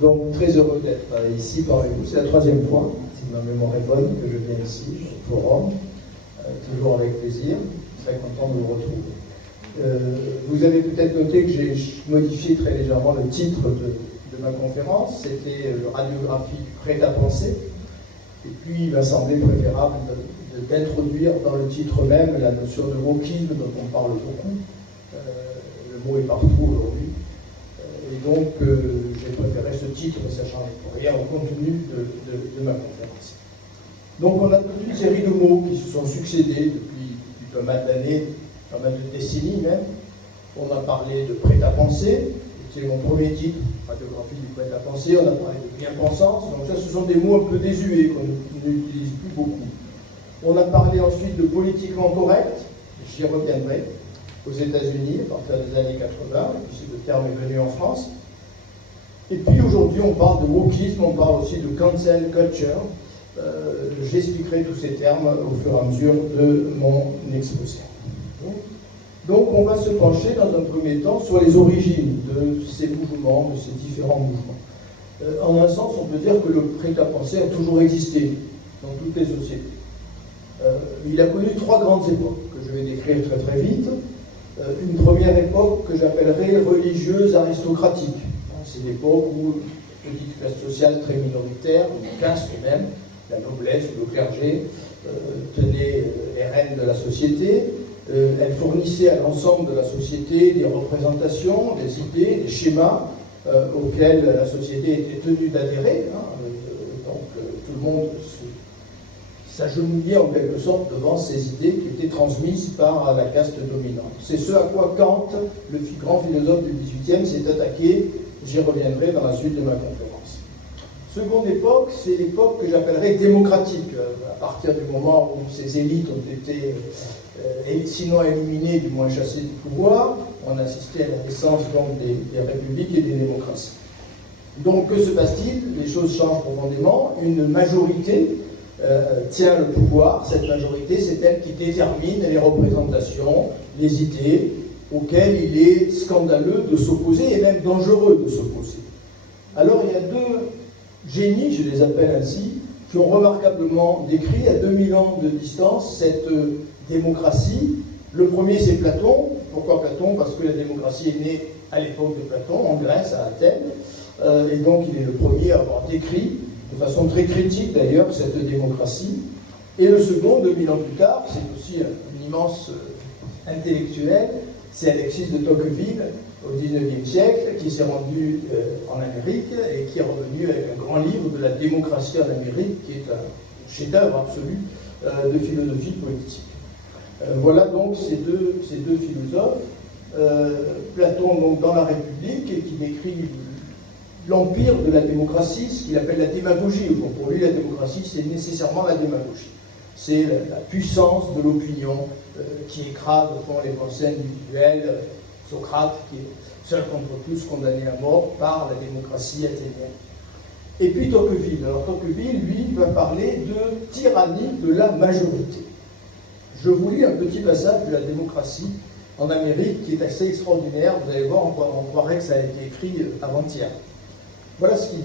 Donc, très heureux d'être ici parmi vous. C'est la troisième fois, si ma mémoire est bonne, que je viens ici, au forum. Toujours avec plaisir. Très content de vous retrouver. Vous avez peut-être noté que j'ai modifié très légèrement le titre de ma conférence. C'était radiographie prête à penser. Et puis, il m'a semblé préférable d'introduire dans le titre même la notion de wokisme dont on parle beaucoup. Le mot est partout aujourd'hui. Et donc, j'ai préféré ce titre, mais ça ne change rien au contenu de ma conférence. Donc, on a toute une série de mots qui se sont succédés depuis pas mal d'années, pas mal de décennies même. On a parlé de prêt-à-penser, c'est mon premier titre, radiographie du prêt-à-penser. On a parlé de bien-pensance. Donc, ça, ce sont des mots un peu désuets qu'on n'utilise plus beaucoup. On a parlé ensuite de politiquement correct, j'y reviendrai, aux États-Unis, à partir des années 80, et puis le terme est venu en France. Et puis aujourd'hui, on parle de wokisme, on parle aussi de cancel culture. J'expliquerai tous ces termes au fur et à mesure de mon exposé. Donc, on va se pencher dans un premier temps sur les origines de ces mouvements, de ces différents mouvements. En un sens, on peut dire que le prêt-à-penser a toujours existé dans toutes les sociétés. Il a connu trois grandes époques que je vais décrire très très vite. Une première époque que j'appellerais religieuse aristocratique. C'est l'époque où une petite classe sociale très minoritaire, une caste même, la noblesse ou le clergé, tenait les rênes de la société. Elle fournissait à l'ensemble de la société des représentations, des idées, des schémas auxquels la société était tenue d'adhérer. Donc tout le monde s'agenouillait en quelque sorte devant ces idées qui étaient transmises par la caste dominante. C'est ce à quoi Kant, le grand philosophe du XVIIIe, s'est attaqué. J'y reviendrai dans la suite de ma conférence. Seconde époque, c'est l'époque que j'appellerais démocratique, à partir du moment où ces élites ont été, sinon éliminées, du moins chassées du pouvoir. On assistait à la naissance donc des républiques et des démocraties. Donc que se passe-t-il? Les choses changent profondément. Une majorité tient le pouvoir. Cette majorité, c'est elle qui détermine les représentations, les idées auxquelles il est scandaleux de s'opposer et même dangereux de s'opposer. Alors il y a deux génies, je les appelle ainsi, qui ont remarquablement décrit à 2000 ans de distance cette démocratie. Le premier, c'est Platon. Pourquoi Platon? Parce que la démocratie est née à l'époque de Platon, en Grèce, à Athènes, et donc il est le premier à avoir décrit de façon très critique d'ailleurs cette démocratie. Et le second, 2000 ans plus tard, c'est aussi un immense intellectuel, c'est Alexis de Tocqueville, au XIXe siècle, qui s'est rendu en Amérique et qui est revenu avec un grand livre de la démocratie en Amérique, qui est un chef-d'œuvre absolu de philosophie politique. Voilà donc ces deux philosophes. Platon, donc, dans la République, et qui décrit l'empire de la démocratie, ce qu'il appelle la démagogie. Pour lui, la démocratie, c'est nécessairement la démagogie. C'est la puissance de l'opinion qui écrase au fond les pensées individuelles. Socrate, qui est seul contre tous condamné à mort par la démocratie athénienne. Et puis Tocqueville. Alors Tocqueville, lui, va parler de tyrannie de la majorité. Je vous lis un petit passage de la démocratie en Amérique qui est assez extraordinaire. Vous allez voir, on croirait que ça a été écrit avant-hier. Voilà ce qu'il dit.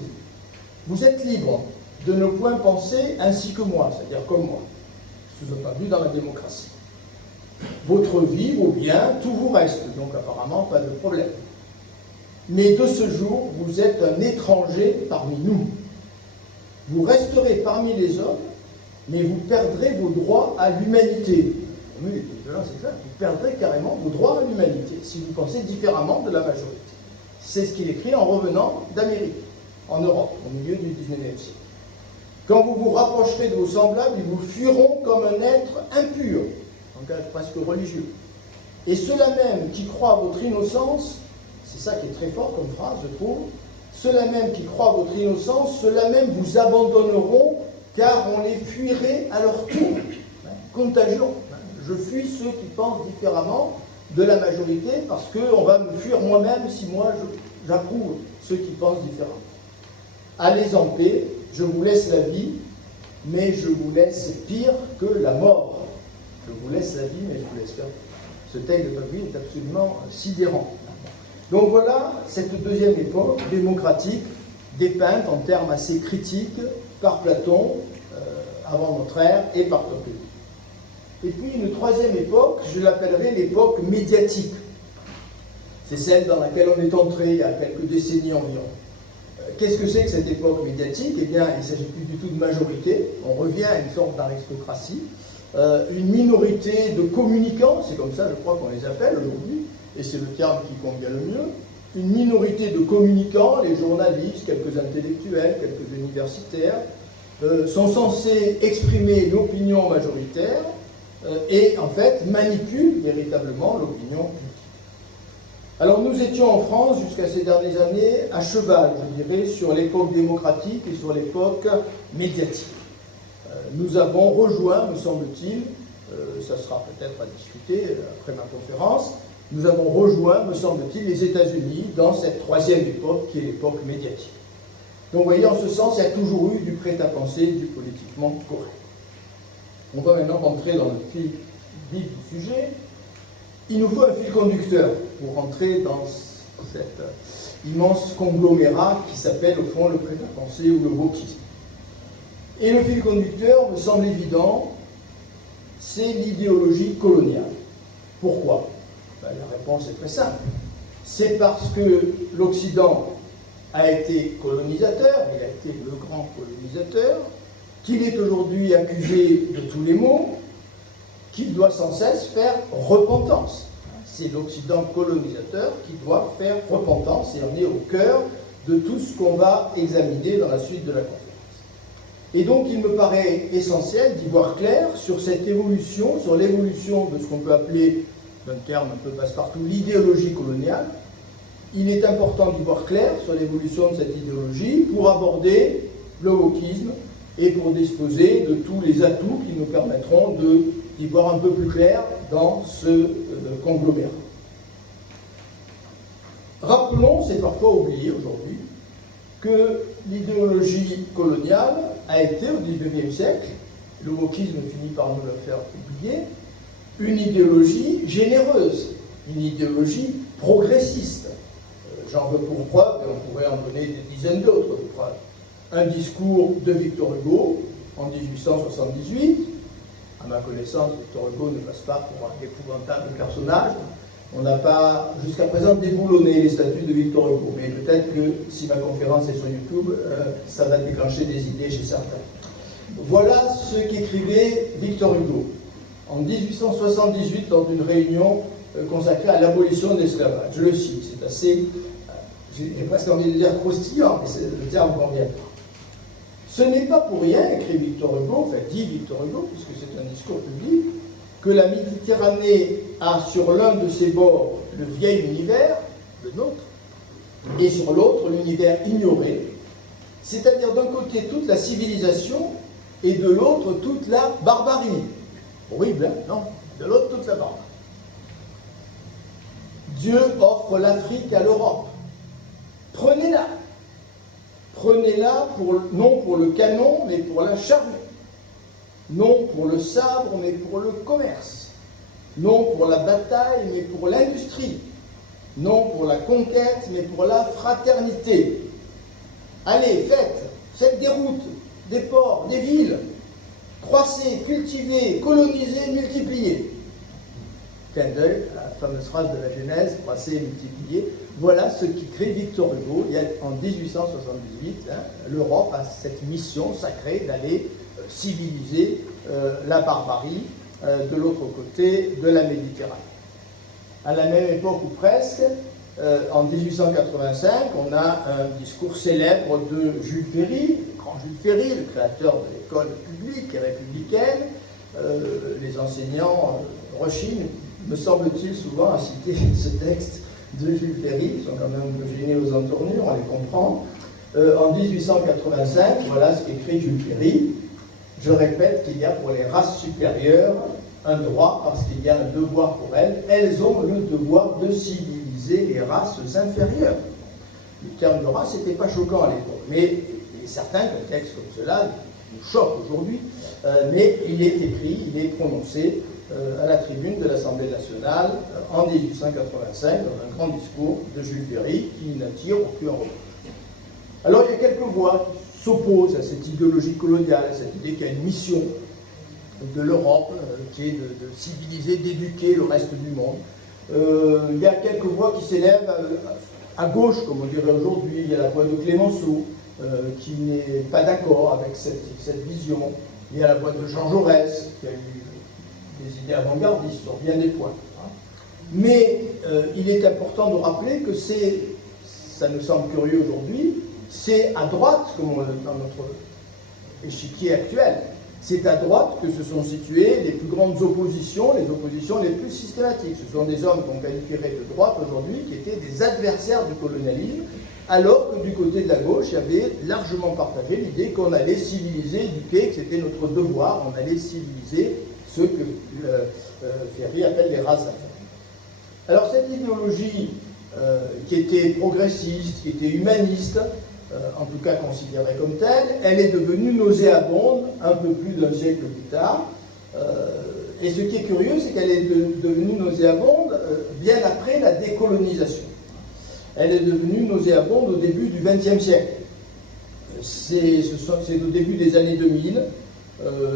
Vous êtes libre de ne point penser ainsi que moi, c'est-à-dire comme moi. Sous-entendu dans la démocratie. Votre vie, vos biens, tout vous reste, donc apparemment pas de problème. Mais de ce jour, vous êtes un étranger parmi nous. Vous resterez parmi les hommes, mais vous perdrez vos droits à l'humanité. Oui, là c'est ça, vous perdrez carrément vos droits à l'humanité, si vous pensez différemment de la majorité. C'est ce qu'il écrit en revenant d'Amérique, en Europe, au milieu du XIXe siècle. Quand vous vous rapprocherez de vos semblables, ils vous fuiront comme un être impur, presque religieux. Et ceux-là même qui croient à votre innocence, c'est ça qui est très fort comme phrase, je trouve, ceux-là même qui croient à votre innocence, ceux-là même vous abandonneront, car on les fuirait à leur tour. Contagion. Je fuis ceux qui pensent différemment de la majorité, parce qu'on va me fuir moi-même si moi j'approuve ceux qui pensent différemment. Allez en paix, je vous laisse la vie, mais je vous laisse pire que la mort. Je vous laisse la vie, mais je vous laisse perdre. Ce texte de Tocqueville est absolument sidérant. Donc voilà cette deuxième époque démocratique dépeinte en termes assez critiques par Platon, avant notre ère, et par Tocqueville. Et puis une troisième époque, je l'appellerai l'époque médiatique. C'est celle dans laquelle on est entré il y a quelques décennies environ. Qu'est-ce que c'est que cette époque médiatique? Eh bien, il ne s'agit plus du tout de majorité, on revient à une sorte d'aristocratie, une minorité de communicants, c'est comme ça je crois qu'on les appelle aujourd'hui, et c'est le terme qui convient le mieux, une minorité de communicants, les journalistes, quelques intellectuels, quelques universitaires, sont censés exprimer l'opinion majoritaire et en fait manipulent véritablement l'opinion publique. Alors nous étions en France jusqu'à ces dernières années à cheval, je dirais, sur l'époque démocratique et sur l'époque médiatique. Nous avons rejoint, me semble-t-il, ça sera peut-être à discuter après ma conférence, nous avons rejoint, me semble-t-il, les États-Unis dans cette troisième époque qui est l'époque médiatique. Donc vous voyez, en ce sens, il y a toujours eu du prêt-à-penser, du politiquement correct. On va maintenant rentrer dans le vif du sujet. Il nous faut un fil conducteur pour rentrer dans cet immense conglomérat qui s'appelle au fond le prêt-à-penser ou le wokisme. Et le fil conducteur me semble évident, c'est l'idéologie coloniale. Pourquoi? Ben, la réponse est très simple. C'est parce que l'Occident a été colonisateur, il a été le grand colonisateur, qu'il est aujourd'hui accusé de tous les maux, qu'il doit sans cesse faire repentance. C'est l'Occident colonisateur qui doit faire repentance et on est au cœur de tout ce qu'on va examiner dans la suite de la conférence. Et donc il me paraît essentiel d'y voir clair sur cette évolution, sur l'évolution de ce qu'on peut appeler, d'un terme un peu passe-partout, l'idéologie coloniale. Il est important d'y voir clair sur l'évolution de cette idéologie pour aborder le wokisme et pour disposer de tous les atouts qui nous permettront d'y voir un peu plus clair dans ce conglomérat. Rappelons, c'est parfois oublié aujourd'hui, que l'idéologie coloniale a été au XIXe siècle, le wokisme finit par nous le faire oublier, une idéologie généreuse, une idéologie progressiste. J'en veux pour preuve, et on pourrait en donner des dizaines d'autres preuves. Un discours de Victor Hugo en 1878. À ma connaissance, Victor Hugo ne passe pas pour un épouvantable personnage. On n'a pas jusqu'à présent déboulonné les statuts de Victor Hugo, mais peut-être que si ma conférence est sur YouTube, ça va déclencher des idées chez certains. Voilà ce qu'écrivait Victor Hugo en 1878 lors d'une réunion consacrée à l'abolition de l'esclavage. Je le cite, c'est assez, j'ai presque envie de dire croustillant, mais le terme convient. Ce n'est pas pour rien, écrit Victor Hugo, enfin dit Victor Hugo, puisque c'est un discours public, que la Méditerranée a sur l'un de ses bords le vieil univers, le nôtre, et sur l'autre l'univers ignoré, c'est-à-dire d'un côté toute la civilisation et de l'autre toute la barbarie. Horrible, hein? Non, de l'autre toute la barbarie. Dieu offre l'Afrique à l'Europe. Prenez-la. Prenez-la non pour le canon, mais pour la charrue. Non pour le sabre, mais pour le commerce. Non pour la bataille, mais pour l'industrie. Non pour la conquête, mais pour la fraternité. Allez, faites des routes, des ports, des villes. Croissez, cultivez, colonisez, multipliez. Clin d'œil à la fameuse phrase de la Genèse, croissez et multipliez. Voilà ce qui crée Victor Hugo. En 1878, l'Europe a cette mission sacrée d'aller civiliser la barbarie de l'autre côté de la Méditerranée. À la même époque ou presque, en 1885, on a un discours célèbre de Jules Ferry, le grand Jules Ferry, le créateur de l'école publique et républicaine. Les enseignants rechignent, me semble-t-il, souvent à citer ce texte de Jules Ferry, ils sont quand même gênés aux entournures, on les comprend. En 1885, voilà ce qu'écrit Jules Ferry. Je répète qu'il y a pour les races supérieures un droit, parce qu'il y a un devoir pour elles. Elles ont le devoir de civiliser les races inférieures. Le terme de race n'était pas choquant à l'époque, mais certains textes comme cela nous choquent aujourd'hui, mais il est écrit, il est prononcé à la tribune de l'Assemblée nationale en 1885 dans un grand discours de Jules Ferry qui n'attire aucun reproche. Alors il y a quelques voix qui s'opposent à cette idéologie coloniale, à cette idée qu'il y a une mission de l'Europe qui est de civiliser, d'éduquer le reste du monde. Il y a quelques voix qui s'élèvent à gauche, comme on dirait aujourd'hui. Il y a la voix de Clémenceau, qui n'est pas d'accord avec cette vision. Il y a la voix de Jean Jaurès, qui a eu des idées avant-gardistes sur bien des points. Mais il est important de rappeler que ça nous semble curieux aujourd'hui, c'est à droite, comme dans notre échiquier actuel, c'est à droite que se sont situées les plus grandes oppositions, les oppositions les plus systématiques. Ce sont des hommes qu'on qualifierait de droite aujourd'hui, qui étaient des adversaires du colonialisme, alors que du côté de la gauche, il y avait largement partagé l'idée qu'on allait civiliser, éduquer, que c'était notre devoir, on allait civiliser ce que Ferry appelle les races inférieures. Alors cette idéologie qui était progressiste, qui était humaniste, en tout cas considérée comme telle, elle est devenue nauséabonde un peu plus d'un siècle plus tard. Et ce qui est curieux, c'est qu'elle est devenue nauséabonde bien après la décolonisation. Elle est devenue nauséabonde au début du XXe siècle. C'est au début des années 2000,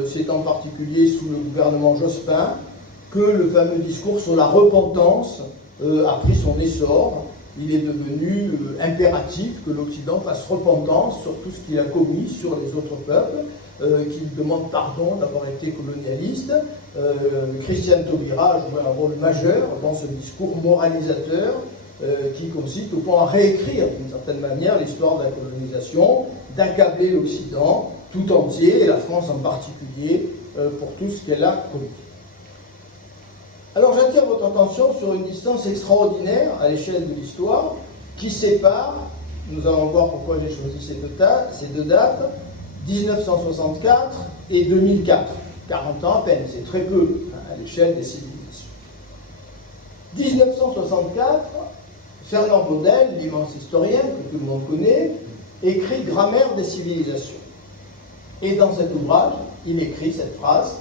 c'est en particulier sous le gouvernement Jospin, que le fameux discours sur la repentance a pris son essor. Il est devenu impératif que l'Occident fasse repentance sur tout ce qu'il a commis sur les autres peuples, qu'il demande pardon d'avoir été colonialiste. Christiane Taubira a joué un rôle majeur dans ce discours moralisateur qui consiste au fond à réécrire d'une certaine manière l'histoire de la colonisation, d'accabler l'Occident tout entier, et la France en particulier, pour tout ce qu'elle a commis. Alors j'attire votre attention sur une distance extraordinaire à l'échelle de l'histoire qui sépare, nous allons voir pourquoi j'ai choisi ces deux dates, 1964 et 2004. 40 ans à peine, c'est très peu à l'échelle des civilisations. 1964, Fernand Braudel, l'immense historien que tout le monde connaît, écrit Grammaire des civilisations. Et dans cet ouvrage, il écrit cette phrase,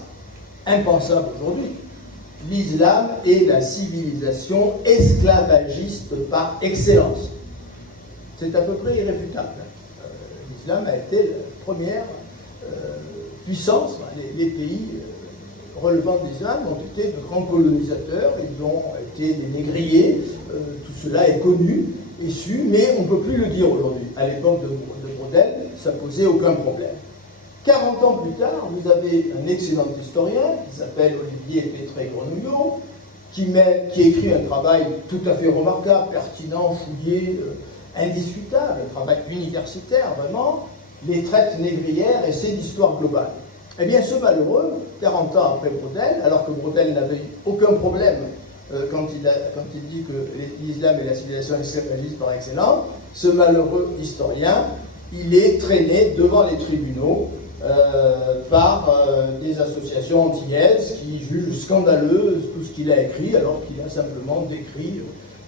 impensable aujourd'hui. L'islam est la civilisation esclavagiste par excellence. C'est à peu près irréfutable. L'islam a été la première puissance. Les pays relevant de l'islam ont été de grands colonisateurs, ils ont été des négriers, tout cela est connu et su, mais on ne peut plus le dire aujourd'hui. À l'époque de Braudel, ça ne posait aucun problème. 40 ans plus tard, vous avez un excellent historien qui s'appelle Olivier Pétré-Grenouillot, qui écrit un travail tout à fait remarquable, pertinent, fouillé, indiscutable, un travail universitaire vraiment, Les traites négrières, essai d'histoire globale. Eh bien, ce malheureux, 40 ans après Braudel, alors que Braudel n'avait aucun problème quand il dit que l'islam est la civilisation esclavagiste par excellence, ce malheureux historien, il est traîné devant les tribunaux par des associations antillaises qui jugent scandaleuse tout ce qu'il a écrit, alors qu'il a simplement décrit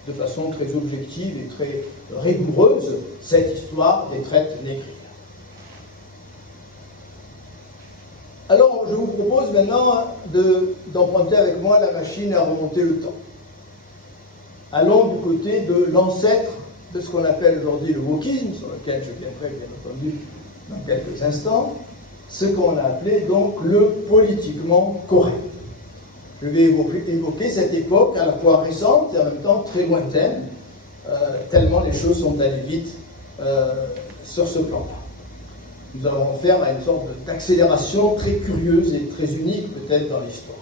de façon très objective et très rigoureuse cette histoire des traites négrières. Alors, je vous propose maintenant d'emprunter avec moi la machine à remonter le temps. Allons du côté de l'ancêtre de ce qu'on appelle aujourd'hui le wokisme, sur lequel je viendrai bien entendu dans quelques instants, ce qu'on a appelé donc le politiquement correct. Je vais évoquer cette époque à la fois récente et en même temps très lointaine, tellement les choses sont allées vite sur ce plan-là. Nous allons faire à une sorte d'accélération très curieuse et très unique peut-être dans l'histoire.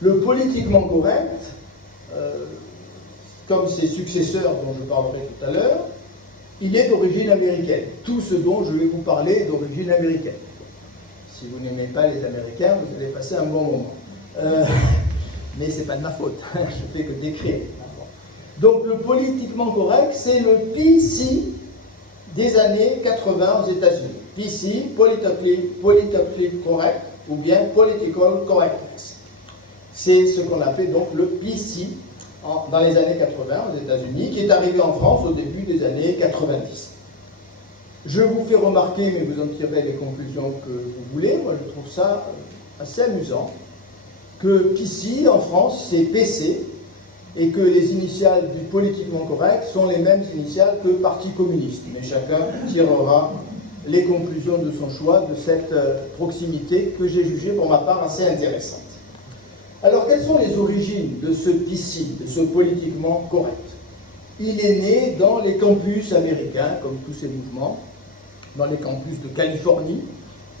Le politiquement correct, comme ses successeurs dont je parlerai tout à l'heure, il est d'origine américaine. Tout ce dont je vais vous parler est d'origine américaine. Si vous n'aimez pas les Américains, vous allez passer un bon moment. Mais ce n'est pas de ma faute, je fais que décrire. Donc le politiquement correct, c'est le PC des années 80 aux États-Unis. PC, politically correct, ou bien political correctness. C'est ce qu'on appelle donc le PC dans les années 80 aux États-Unis, qui est arrivé en France au début des années 90. Je vous fais remarquer, mais vous en tirez les conclusions que vous voulez, moi je trouve ça assez amusant, que PC en France c'est PC, et que les initiales du politiquement correct sont les mêmes initiales que Parti communiste. Mais chacun tirera les conclusions de son choix de cette proximité que j'ai jugée pour ma part assez intéressante. Alors, quelles sont les origines de ce PC, de ce politiquement correct? Il est né dans les campus américains, comme tous ces mouvements, dans les campus de Californie,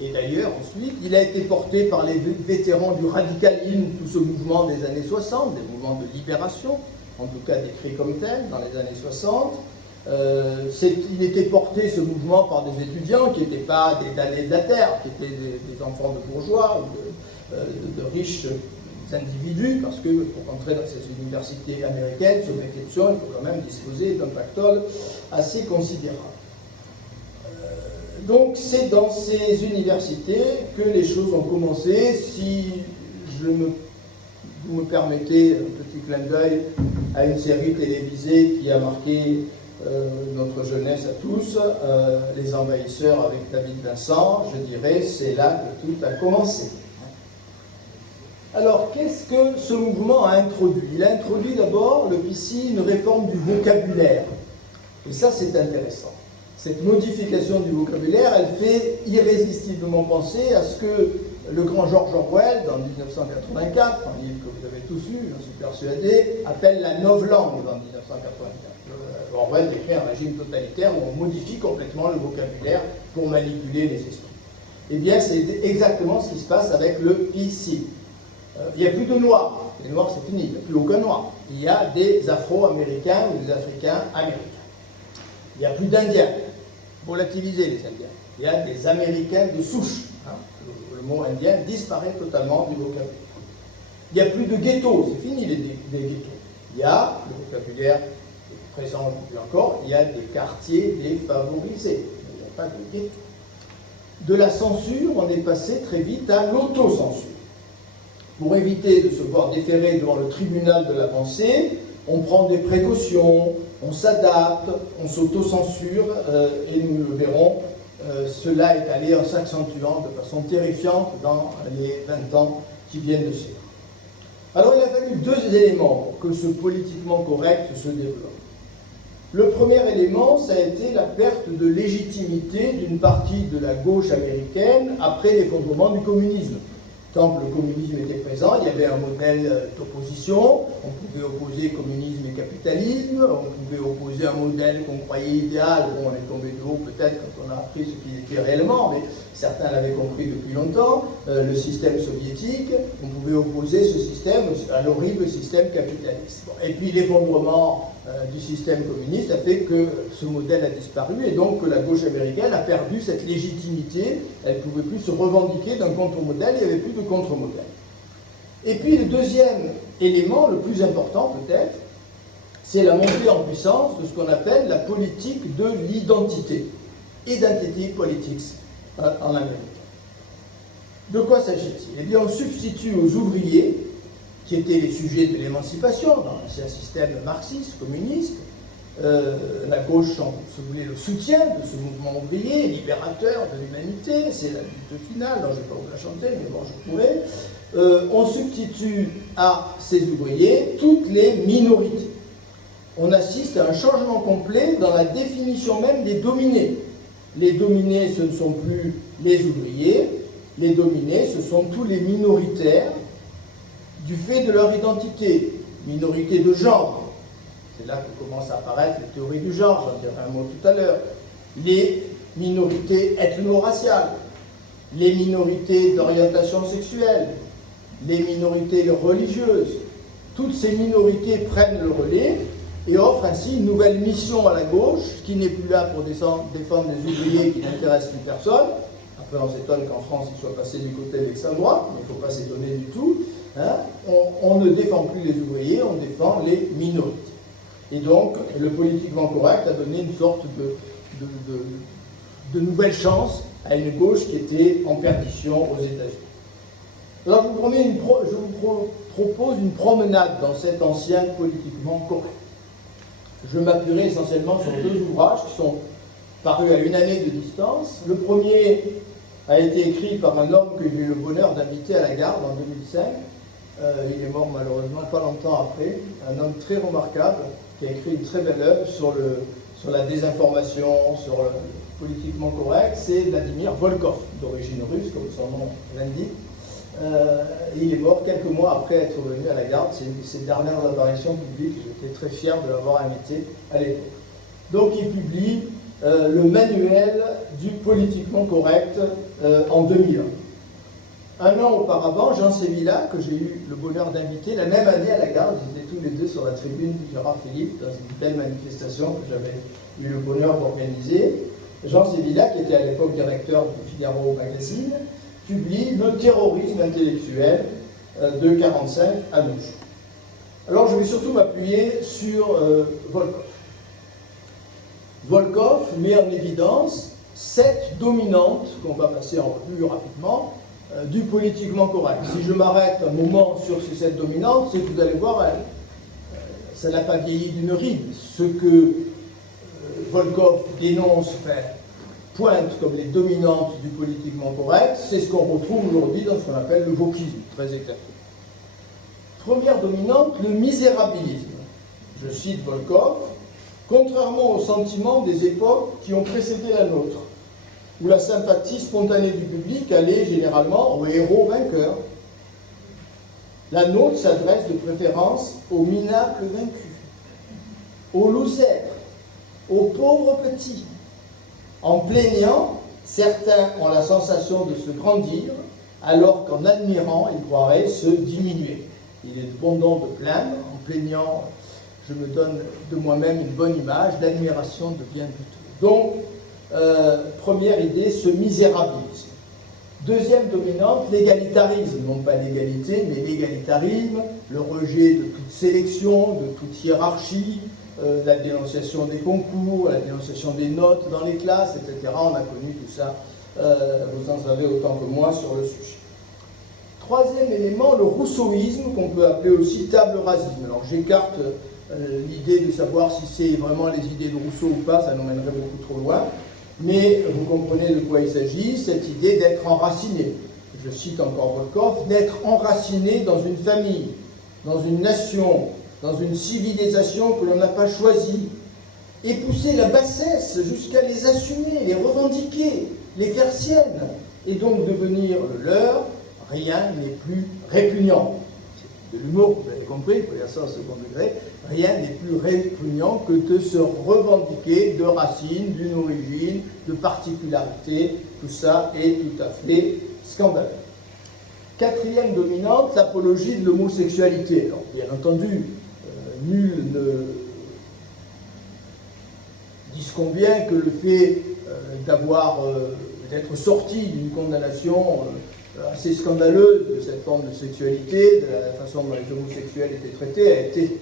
et d'ailleurs, ensuite, il a été porté par les vétérans du radicalisme, tout ce mouvement des années 60, des mouvements de libération, en tout cas décrits comme tels, dans les années 60. Il était porté, ce mouvement, par des étudiants qui n'étaient pas des damnés de la terre, qui étaient des enfants de bourgeois ou de riches individus, parce que pour entrer dans ces universités américaines, sauf exception, il faut quand même disposer d'un pactole assez considérable. Donc c'est dans ces universités que les choses ont commencé. Si vous me permettez un petit clin d'œil à une série télévisée qui a marqué notre jeunesse à tous, Les Envahisseurs avec David Vincent, je dirais c'est là que tout a commencé. Alors qu'est-ce que ce mouvement a introduit? Il a introduit d'abord, le PC, une réforme du vocabulaire. Et ça c'est intéressant. Cette modification du vocabulaire, elle fait irrésistiblement penser à ce que le grand George Orwell, dans 1984, un livre que vous avez tous lu, j'en suis persuadé, appelle la novlangue dans 1984. Orwell décrit un régime totalitaire où on modifie complètement le vocabulaire pour manipuler les esprits. Eh bien, c'est exactement ce qui se passe avec le PC. Il n'y a plus de noirs. Les noirs, c'est fini. Il n'y a plus aucun noir. Il y a des Afro-Américains ou des Africains américains. Il n'y a plus d'Indiens. Volatilisés, les Indiens. Il y a des Américains de souche. Le mot indien disparaît totalement du vocabulaire. Il n'y a plus de ghettos. C'est fini les ghettos. Il y a le vocabulaire présent aujourd'hui encore. Il y a des quartiers défavorisés. Il n'y a pas de ghettos. De la censure, on est passé très vite à l'autocensure. Pour éviter de se voir déférer devant le tribunal de la pensée, on prend des précautions, on s'adapte, on s'autocensure, et nous le verrons, cela est allé en s'accentuant de façon terrifiante dans les 20 ans qui viennent de suivre. Alors il a fallu deux éléments pour que ce politiquement correct se développe. Le premier élément, ça a été la perte de légitimité d'une partie de la gauche américaine après l'effondrement du communisme. Tant que le communisme était présent, il y avait un modèle d'opposition, on pouvait opposer communisme et capitalisme, on pouvait opposer un modèle qu'on croyait idéal, bon, on est tombé de haut peut-être quand on a appris ce qu'il était réellement, mais certains l'avaient compris depuis longtemps, le système soviétique, on pouvait opposer ce système à l'horrible système capitaliste. Bon, et puis l'effondrement du système communiste a fait que ce modèle a disparu et donc que la gauche américaine a perdu cette légitimité, elle ne pouvait plus se revendiquer d'un contre-modèle, il n'y avait plus de contre-modèle. Et puis le deuxième élément, le plus important peut-être, c'est la montée en puissance de ce qu'on appelle la politique de l'identité, identity politics en Amérique. De quoi s'agit-il? Eh bien, on substitue aux ouvriers, qui étaient les sujets de l'émancipation dans l'ancien système marxiste, communiste, la gauche, si vous voulez, le soutien de ce mouvement ouvrier, libérateur de l'humanité, c'est la lutte finale, je ne vais pas vous la chanter, mais bon, je pourrais. On substitue à ces ouvriers toutes les minorités. On assiste à un changement complet dans la définition même des dominés. Les dominés, ce ne sont plus les ouvriers, les dominés, ce sont tous les minoritaires du fait de leur identité, minorité de genre. C'est là que commencent à apparaître les théories du genre, j'en dirai un mot tout à l'heure. Les minorités ethno-raciales, les minorités d'orientation sexuelle, les minorités religieuses. Toutes ces minorités prennent le relais et offrent ainsi une nouvelle mission à la gauche qui n'est plus là pour défendre des ouvriers qui n'intéressent plus personne. Après, on s'étonne qu'en France, il soit passé du côté de l'extrême droite, mais il ne faut pas s'étonner du tout. On ne défend plus les ouvriers, on défend les minorités. Et donc, le politiquement correct a donné une sorte de nouvelle chance à une gauche qui était en perdition aux États-Unis. Alors, je vous propose une promenade dans cet ancien politiquement correct. Je m'appuierai essentiellement sur deux ouvrages qui sont parus à une année de distance. Le premier a été écrit par un homme que j'ai eu le bonheur d'inviter à la Garde en 2005, Il est mort malheureusement pas longtemps après. Un homme très remarquable qui a écrit une très belle œuvre sur la désinformation, sur le politiquement correct. C'est Vladimir Volkov, d'origine russe, comme son nom l'indique. Il est mort quelques mois après être venu à la Garde. C'est une de ses dernières apparitions publiques. J'étais très fier de l'avoir invité à l'époque. Donc il publie le manuel du politiquement correct en 2001. Un an auparavant, Jean Sévilla, que j'ai eu le bonheur d'inviter la même année à la Garde, ils étaient tous les deux sur la tribune du Gérard Philippe, dans une belle manifestation que j'avais eu le bonheur d'organiser. Jean Sévilla, qui était à l'époque directeur du Figaro Magazine, publie Le terrorisme intellectuel de 1945 à nos jours. Alors je vais surtout m'appuyer sur Volkov. Volkov met en évidence 7 dominantes qu'on va passer en revue rapidement du politiquement correct. Si je m'arrête un moment sur ces 7 dominantes, c'est que vous allez voir, ça n'a pas vieilli d'une ride. Ce que Volkov dénonce, pointe comme les dominantes du politiquement correct, c'est ce qu'on retrouve aujourd'hui dans ce qu'on appelle le wokisme, très exactement. Première dominante, le misérabilisme. Je cite Volkov, contrairement aux sentiments des époques qui ont précédé la nôtre, où la sympathie spontanée du public allait généralement aux héros vainqueurs, la nôtre s'adresse de préférence aux minables vaincus, aux losers, aux pauvres petits. En plaignant, certains ont la sensation de se grandir, alors qu'en admirant, ils croiraient se diminuer. Il est bon don de plaindre, en plaignant, je me donne de moi-même une bonne image, l'admiration devient douteuse. Donc, première idée, ce misérabilisme. Deuxième dominante, l'égalitarisme, non pas l'égalité, mais l'égalitarisme, le rejet de toute sélection, de toute hiérarchie, la dénonciation des concours, la dénonciation des notes dans les classes, etc. On a connu tout ça, vous en savez autant que moi sur le sujet. Troisième élément, le rousseauisme, qu'on peut appeler aussi table rasisme. Alors j'écarte l'idée de savoir si c'est vraiment les idées de Rousseau ou pas, ça nous mènerait beaucoup trop loin, mais vous comprenez de quoi il s'agit, cette idée d'être enraciné. Je cite encore Volkov, d'être enraciné dans une famille, dans une nation, dans une civilisation que l'on n'a pas choisie, et pousser la bassesse jusqu'à les assumer, les revendiquer, les faire siennes, et donc devenir le leur, rien n'est plus répugnant. C'est de l'humour, vous avez compris, il faut dire ça au second degré, rien n'est plus répugnant que de se revendiquer de racines, d'une origine, de particularités, tout ça est tout à fait scandaleux. Quatrième dominante, l'apologie de l'homosexualité. Alors, bien entendu, nul ne disconvient que le fait d'être sorti d'une condamnation assez scandaleuse de cette forme de sexualité, de la façon dont les homosexuels étaient traités, a été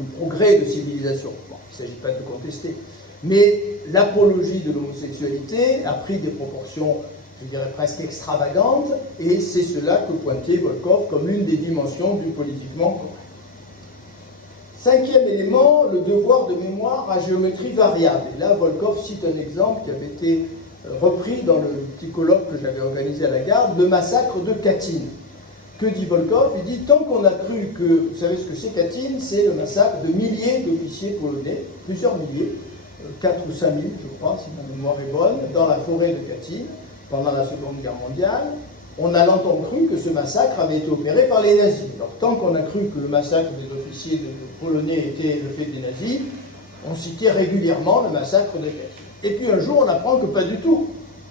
un progrès de civilisation. Bon, il ne s'agit pas de le contester. Mais l'apologie de l'homosexualité a pris des proportions, je dirais, presque extravagantes, et c'est cela que pointait Volkov comme une des dimensions du politiquement correct. Cinquième élément, le devoir de mémoire à géométrie variable. Et là, Volkov cite un exemple qui avait été repris dans le petit colloque que j'avais organisé à la Garde, le massacre de Katyn. Que dit Volkov? Il dit, tant qu'on a cru que, vous savez ce que c'est Katyn, c'est le massacre de milliers d'officiers polonais, plusieurs milliers, 4 ou 5 000, je crois, si ma mémoire est bonne, dans la forêt de Katyn, pendant la Seconde Guerre mondiale. On a longtemps cru que ce massacre avait été opéré par les nazis. Alors, tant qu'on a cru que le massacre des officiers polonais était le fait des nazis, on citait régulièrement le massacre de Katyn. Et puis un jour, on apprend que pas du tout.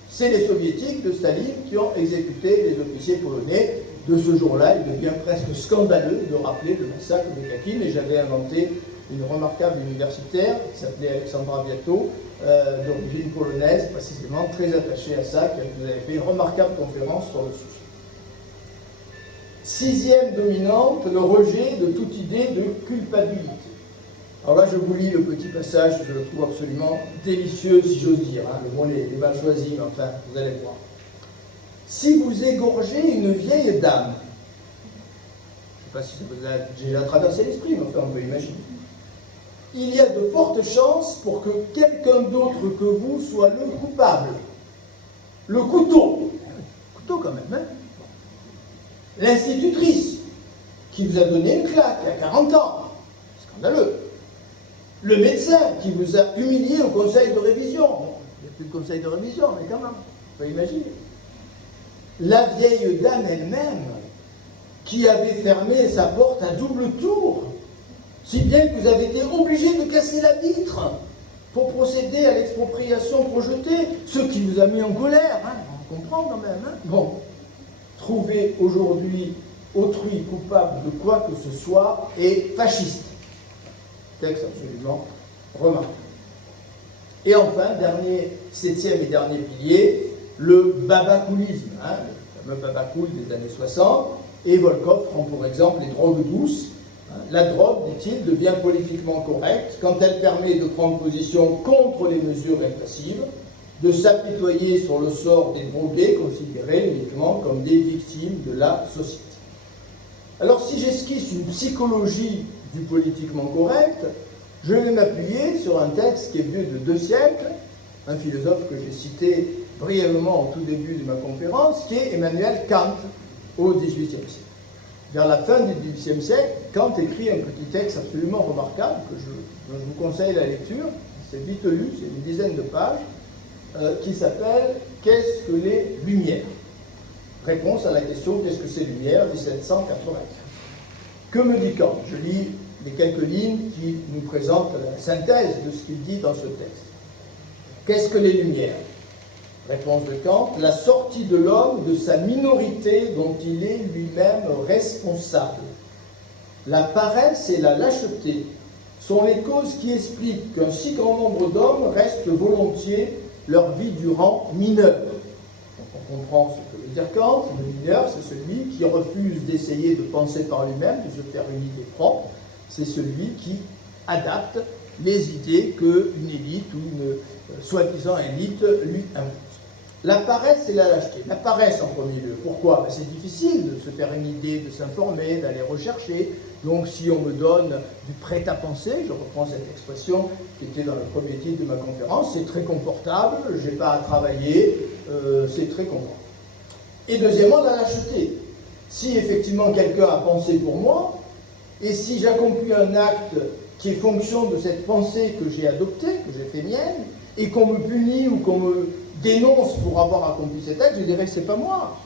C'est les soviétiques de Staline qui ont exécuté les officiers polonais. De ce jour-là, il devient presque scandaleux de rappeler le massacre de Katyn. Et j'avais inventé une remarquable universitaire qui s'appelait Alexandra Viato, d'origine polonaise, précisément très attachée à ça, qui nous avait fait une remarquable conférence sur le sujet. Sixième dominante, le rejet de toute idée de culpabilité. Alors là, je vous lis le petit passage, je le trouve absolument délicieux, si j'ose dire. Hein. Le mot n'est pas choisi, mais enfin, vous allez voir. Si vous égorgez une vieille dame, je ne sais pas si ça vous a déjà traversé l'esprit, mais enfin, on peut imaginer. Il y a de fortes chances pour que quelqu'un d'autre que vous soit le coupable. Le couteau. Couteau quand même, hein. L'institutrice. qui vous a donné une claque il y a 40 ans. Scandaleux. Le médecin qui vous a humilié au conseil de révision. Il n'y a plus de conseil de révision, mais quand même, vous pouvez imaginer. La vieille dame elle-même, qui avait fermé sa porte à double tour, si bien que vous avez été obligé de casser la vitre pour procéder à l'expropriation projetée, ce qui vous a mis en colère, hein, on comprend quand même. Hein. Bon, trouver aujourd'hui autrui coupable de quoi que ce soit est fasciste. Texte absolument remarquable. Et enfin, septième et dernier pilier, le babacoulisme, hein, le fameux babacoul des années 60, et Volkov prend pour exemple les drogues douces. La drogue, dit-il, devient politiquement correcte quand elle permet de prendre position contre les mesures répressives, de s'apitoyer sur le sort des drogués considérés uniquement comme des victimes de la société. Alors si j'esquisse une psychologie du politiquement correct, je vais m'appuyer sur un texte qui est vieux de 2 siècles, un philosophe que j'ai cité brièvement au tout début de ma conférence, qui est Emmanuel Kant, au XVIIIe siècle. Vers la fin du XVIIIe siècle, Kant écrit un petit texte absolument remarquable dont je vous conseille la lecture, c'est vite lu, c'est une dizaine de pages, qui s'appelle « Qu'est-ce que les Lumières ?» Réponse à la question « Qu'est-ce que c'est Lumière ?» 1784. Que me dit Kant? Je lis les quelques lignes qui nous présentent la synthèse de ce qu'il dit dans ce texte. Qu'est-ce que les Lumières? Réponse de Kant, la sortie de l'homme de sa minorité dont il est lui-même responsable. La paresse et la lâcheté sont les causes qui expliquent qu'un si grand nombre d'hommes restent volontiers leur vie durant mineurs. Donc on comprend ce que veut dire Kant. Le mineur, c'est celui qui refuse d'essayer de penser par lui-même, de se faire une idée propre. C'est celui qui adapte les idées qu'une élite ou une soi-disant élite lui impose. La paresse et la lâcheté. La paresse en premier lieu. Pourquoi? C'est difficile de se faire une idée, de s'informer, d'aller rechercher. Donc si on me donne du prêt-à-penser, je reprends cette expression qui était dans le premier titre de ma conférence, c'est très confortable, je n'ai pas à travailler, c'est très confortable. Et deuxièmement, la lâcheté. Si effectivement quelqu'un a pensé pour moi, et si j'accomplis un acte qui est fonction de cette pensée que j'ai adoptée, que j'ai fait mienne, et qu'on me punit ou qu'on me dénonce pour avoir accompli cet acte, je dirais que c'est pas moi.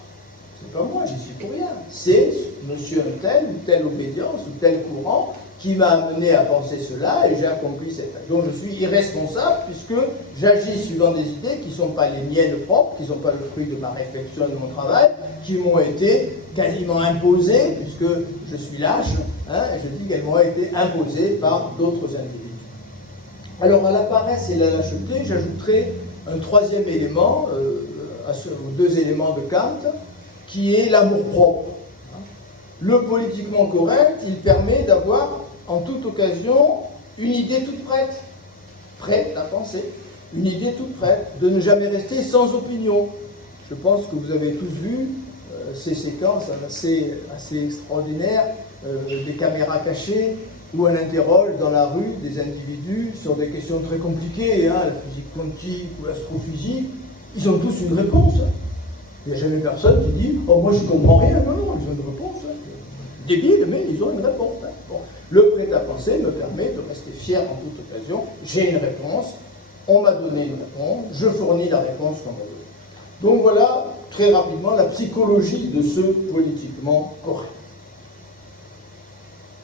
C'est pas moi, j'y suis pour rien. C'est monsieur un tel, ou telle obédience, ou tel courant qui m'a amené à penser cela et j'ai accompli cet acte. Donc je suis irresponsable puisque j'agis suivant des idées qui ne sont pas les miennes propres, qui ne sont pas le fruit de ma réflexion et de mon travail, qui m'ont été quasiment imposées, puisque je suis lâche, hein, et je dis qu'elles m'ont été imposées par d'autres individus. Alors à la paresse et la lâcheté, j'ajouterai un troisième élément, aux 2 éléments de Kant, qui est l'amour-propre. Le politiquement correct, il permet d'avoir en toute occasion une idée toute prête, prête à penser, une idée toute prête, de ne jamais rester sans opinion. Je pense que vous avez tous vu ces séquences assez extraordinaires, des caméras cachées, où on interroge dans la rue des individus sur des questions très compliquées, hein, la physique quantique ou l'astrophysique, ils ont tous une réponse. Il n'y a jamais personne qui dit « Oh, moi je ne comprends rien ». Non, non, ils ont une réponse. Hein. Débile, mais ils ont une réponse. Hein. Bon. Le prêt-à-penser me permet de rester fier en toute occasion. J'ai une réponse, on m'a donné une réponse, je fournis la réponse qu'on m'a donnée. Donc voilà, très rapidement, la psychologie de ce politiquement correct.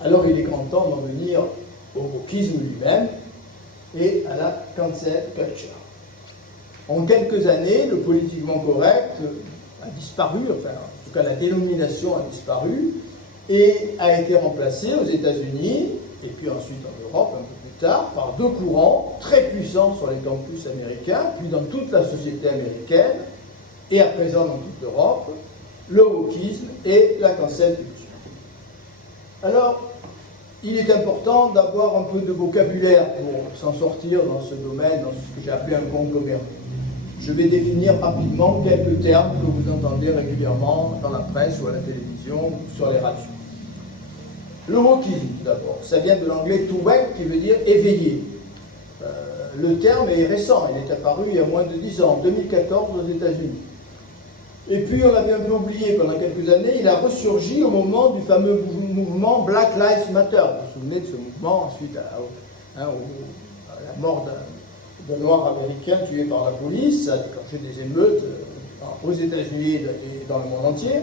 Alors il est grand temps d'en venir au wokisme lui-même et à la cancel culture. En quelques années, le politiquement correct a disparu, enfin en tout cas la dénomination a disparu et a été remplacé aux États-Unis et puis ensuite en Europe un peu plus tard par 2 courants très puissants sur les campus américains, puis dans toute la société américaine et à présent dans toute l'Europe, le wokisme et la cancel culture. Alors, il est important d'avoir un peu de vocabulaire pour s'en sortir dans ce domaine, dans ce que j'ai appelé un conglomérat. Je vais définir rapidement quelques termes que vous entendez régulièrement dans la presse ou à la télévision ou sur les radios. Le wokisme, tout d'abord, ça vient de l'anglais to wake, qui veut dire éveillé. Le terme est récent, il est apparu il y a moins de 10 ans, en 2014 aux États-Unis. Et puis on l'avait un peu oublié pendant quelques années, il a ressurgi au moment du fameux mouvement Black Lives Matter. Vous vous souvenez de ce mouvement suite à la mort d'un noir américain tué par la police, ça a déclenché des émeutes aux États-Unis et dans le monde entier.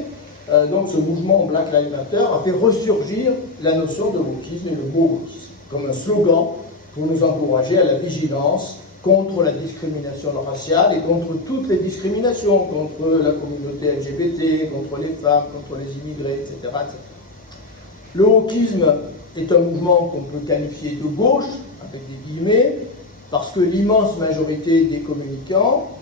Donc ce mouvement Black Lives Matter a fait ressurgir la notion de wokisme et le mot wokisme comme un slogan pour nous encourager à la vigilance contre la discrimination raciale et contre toutes les discriminations, contre la communauté LGBT, contre les femmes, contre les immigrés, etc. etc. Le wokisme est un mouvement qu'on peut qualifier de gauche, avec des guillemets, parce que l'immense majorité des communicants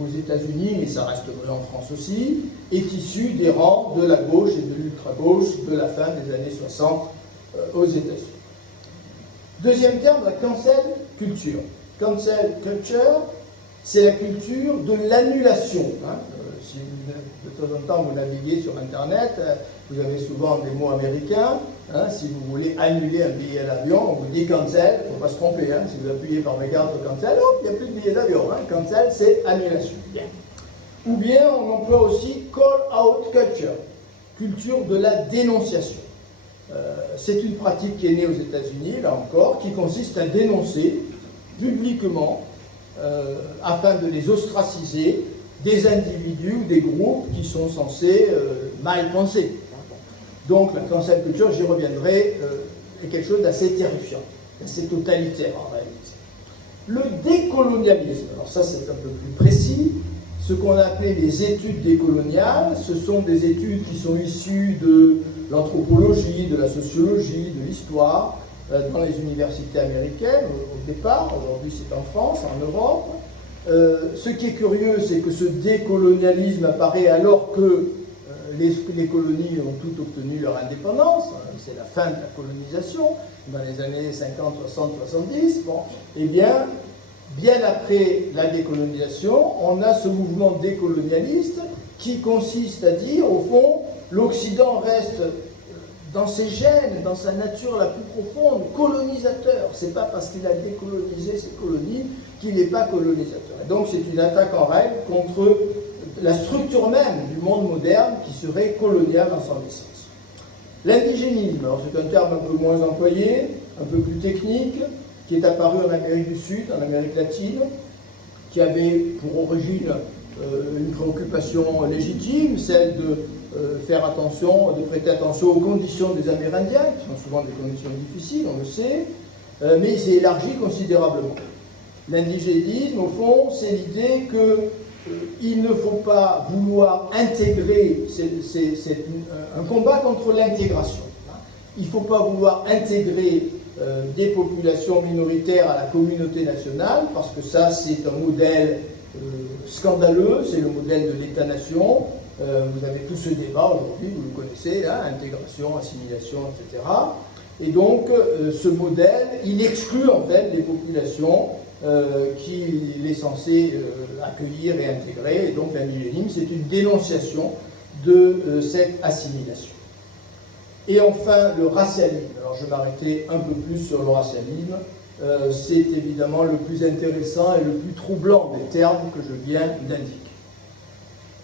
aux États-Unis, mais ça reste vrai en France aussi, est issue des rangs de la gauche et de l'ultra-gauche de la fin des années 60 aux États-Unis. Deuxième terme, la cancel culture. Cancel culture, c'est la culture de l'annulation. Si de temps en temps vous naviguez sur Internet, vous avez souvent des mots américains. Si vous voulez annuler un billet à l'avion, on vous dit cancel, il ne faut pas se tromper. Si vous appuyez par mégarde sur cancel, il n'y a plus de billet d'avion. Cancel, c'est annulation. Bien. Ou bien on emploie aussi call out culture, culture de la dénonciation. C'est une pratique qui est née aux États-Unis, là encore, qui consiste à dénoncer publiquement, afin de les ostraciser, des individus ou des groupes qui sont censés mal penser. Donc la cancel culture, j'y reviendrai, est quelque chose d'assez terrifiant, d'assez totalitaire en réalité. Le décolonialisme, alors ça c'est un peu plus précis, ce qu'on appelait les études décoloniales, ce sont des études qui sont issues de l'anthropologie, de la sociologie, de l'histoire, dans les universités américaines au départ, aujourd'hui c'est en France, en Europe. Ce qui est curieux, c'est que ce décolonialisme apparaît alors que les colonies ont toutes obtenu leur indépendance, c'est la fin de la colonisation, dans les années 50, 60, 70. Bon, eh bien après la décolonisation, on a ce mouvement décolonialiste qui consiste à dire, au fond, l'Occident reste dans ses gènes, dans sa nature la plus profonde, colonisateur. C'est pas parce qu'il a décolonisé ses colonies qu'il n'est pas colonisateur. Et donc c'est une attaque en règle contre la structure même du monde moderne qui serait colonial dans son essence. L'indigénisme, alors c'est un terme un peu moins employé, un peu plus technique, qui est apparu en Amérique du Sud, en Amérique latine, qui avait pour origine une préoccupation légitime, celle de faire attention, de prêter attention aux conditions des Amérindiens, qui sont souvent des conditions difficiles, on le sait, mais il s'est élargi considérablement. L'indigénisme, au fond, c'est l'idée qu'il ne faut pas vouloir intégrer, c'est un combat contre l'intégration. Il ne faut pas vouloir intégrer des populations minoritaires à la communauté nationale, parce que ça, c'est un modèle scandaleux, c'est le modèle de l'État-nation. Vous avez tout ce débat aujourd'hui, vous le connaissez, intégration, assimilation, etc. Et donc, ce modèle, il exclut en fait les populations qu'il est censé accueillir et intégrer. Et donc, l'indigénisme, c'est une dénonciation de cette assimilation. Et enfin, le racialisme. Alors, je vais m'arrêter un peu plus sur le racialisme. C'est évidemment le plus intéressant et le plus troublant des termes que je viens d'indiquer.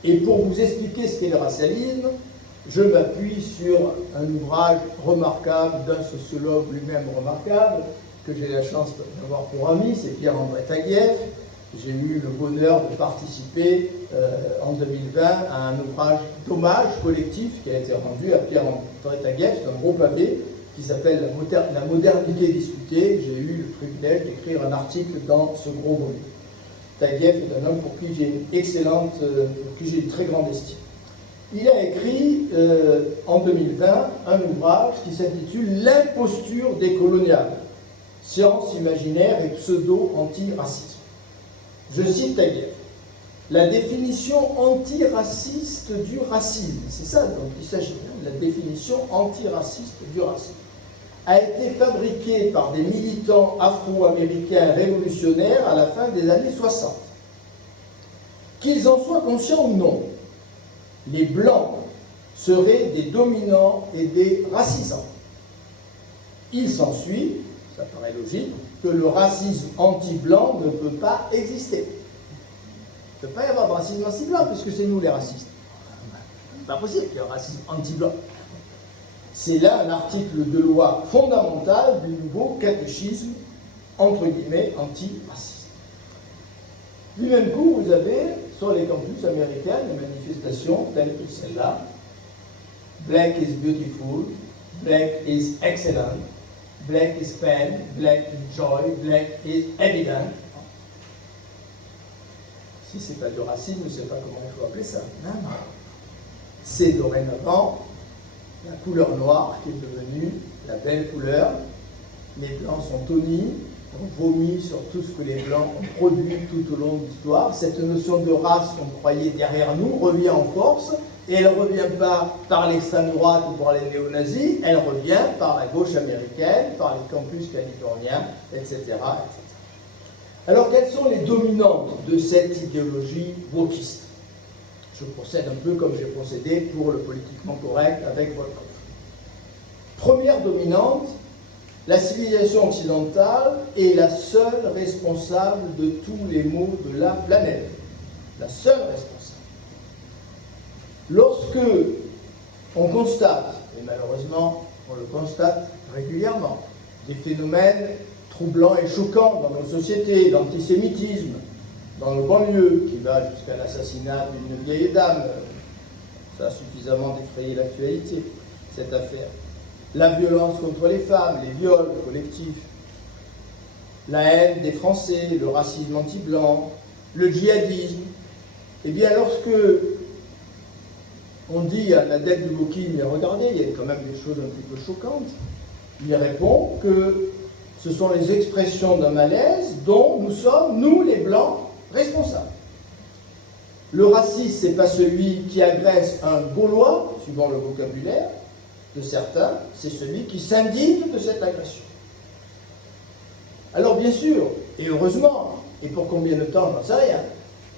Et pour vous expliquer ce qu'est le racialisme, je m'appuie sur un ouvrage remarquable d'un sociologue lui-même remarquable, que j'ai la chance d'avoir pour ami, c'est Pierre-André Taguieff. J'ai eu le bonheur de participer en 2020 à un ouvrage d'hommage collectif qui a été rendu à Pierre-André Taguieff, c'est un gros pavé qui s'appelle La modernité discutée. J'ai eu le privilège d'écrire un article dans ce gros volume. Taguieff est un homme pour qui j'ai une très grande estime. Il a écrit en 2020 un ouvrage qui s'intitule L'imposture décoloniale, science imaginaire et pseudo-antiraciste. Je cite Taguieff. La définition antiraciste du racisme, c'est ça dont il s'agit, la définition antiraciste du racisme, a été fabriquée par des militants afro-américains révolutionnaires à la fin des années 60. Qu'ils en soient conscients ou non, les Blancs seraient des dominants et des racisants. Il s'ensuit, ça paraît logique, que le racisme anti-blanc ne peut pas exister. ne peut pas y avoir de racisme anti-blanc, puisque c'est nous les racistes. C'est pas possible qu'il y ait un racisme anti-blanc. C'est là un article de loi fondamental du nouveau catéchisme, entre guillemets, anti-raciste. Du même coup, vous avez, sur les campus américains, des manifestations telles que celle-là. Black is beautiful, black is excellent, black is pain, black is joy, black is evident. Si ce n'est pas du racisme, je ne sais pas comment il faut appeler ça. Non. C'est dorénavant la couleur noire qui est devenue la belle couleur. Les blancs sont honnis, on vomit sur tout ce que les blancs ont produit tout au long de l'histoire. Cette notion de race qu'on croyait derrière nous revient en force, et elle ne revient pas par l'extrême droite ou par les néo-nazis, elle revient par la gauche américaine, par les campus californiens, etc., etc. Alors, quelles sont les dominantes de cette idéologie wokiste? Je procède un peu comme j'ai procédé pour le politiquement correct avec Volkov. Première dominante, la civilisation occidentale est la seule responsable de tous les maux de la planète. La seule responsable. Lorsque on constate, et malheureusement on le constate régulièrement, des phénomènes troublants et choquants dans nos sociétés, d'antisémitisme, dans nos banlieues, qui va jusqu'à l'assassinat d'une vieille dame, ça a suffisamment défrayé l'actualité, cette affaire. La violence contre les femmes, les viols collectifs, la haine des Français, le racisme anti-blanc, le djihadisme. Eh bien, lorsque on dit à l'adepte du wokisme, mais regardez, il y a quand même des choses un petit peu choquantes, il répond que ce sont les expressions d'un malaise dont nous sommes, nous les Blancs, responsables. Le racisme, ce n'est pas celui qui agresse un Gaulois, suivant le vocabulaire de certains, c'est celui qui s'indigne de cette agression. Alors bien sûr, et heureusement, et pour combien de temps, j'en sais rien,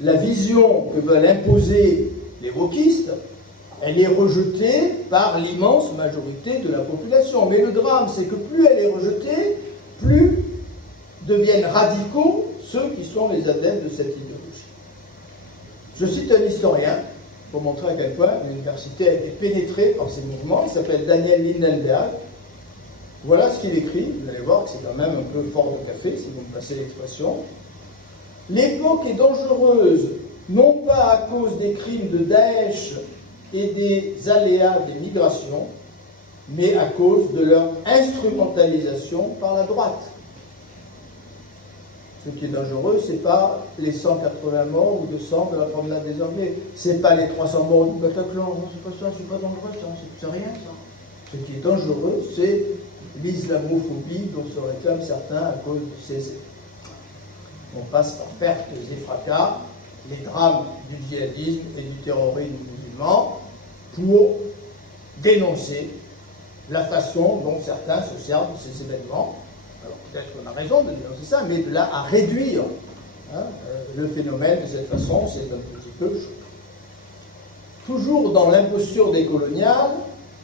la vision que veulent imposer les wokistes, elle est rejetée par l'immense majorité de la population. Mais le drame, c'est que plus elle est rejetée, plus deviennent radicaux ceux qui sont les adeptes de cette idéologie. Je cite un historien pour montrer à quel point l'université a été pénétrée par ces mouvements. Il s'appelle Daniel Lindenberg. Voilà ce qu'il écrit. Vous allez voir que c'est quand même un peu fort de café, si vous me passez l'expression. L'époque est dangereuse, non pas à cause des crimes de Daesh et des aléas des migrations, mais à cause de leur instrumentalisation par la droite. Ce qui est dangereux, ce n'est pas les 180 morts ou 200 de la promenade des Anglais, ce n'est pas les 300 morts du Bataclan, non, c'est pas ça, c'est pas dangereux, ça, c'est rien ça. Ce qui est dangereux, c'est l'islamophobie dont se réclament certains à cause de ces effets. On passe par pertes et fracas, les drames du djihadisme et du terrorisme musulman, pour dénoncer la façon dont certains se servent de ces événements. Alors peut-être qu'on a raison de dénoncer ça, mais de là à réduire le phénomène de cette façon, c'est un petit peu choquant. Toujours dans l'imposture décoloniale,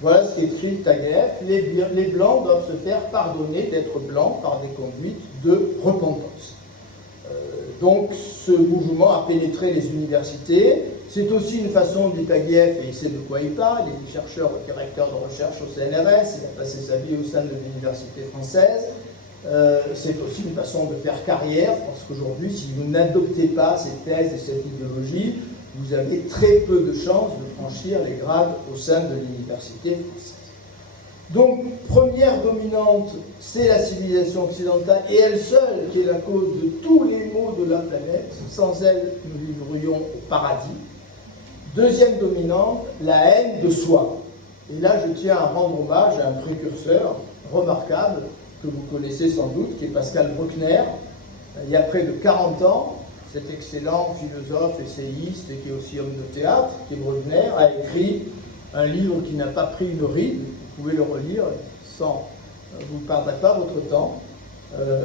voilà ce qu'écrit Taguieff, les Blancs doivent se faire pardonner d'être blancs par des conduites de repentance. Donc ce mouvement a pénétré les universités. C'est aussi une façon, dit Taguieff, et il sait de quoi il parle, il est chercheur et directeur de recherche au CNRS, il a passé sa vie au sein de l'université française. C'est aussi une façon de faire carrière, parce qu'aujourd'hui, si vous n'adoptez pas ces thèses et cette idéologie, vous avez très peu de chances de franchir les grades au sein de l'université française. Donc, première dominante, c'est la civilisation occidentale, et elle seule qui est la cause de tous les maux de la planète. Sans elle, nous vivrions au paradis. Deuxième dominante, la haine de soi. Et là, je tiens à rendre hommage à un précurseur remarquable, que vous connaissez sans doute, qui est Pascal Bruckner. Il y a près de 40 ans, cet excellent philosophe, essayiste, et qui est aussi homme de théâtre, qui est Bruckner, a écrit un livre qui n'a pas pris une ride. Vous pouvez le relire sans vous ne perdrez pas votre temps.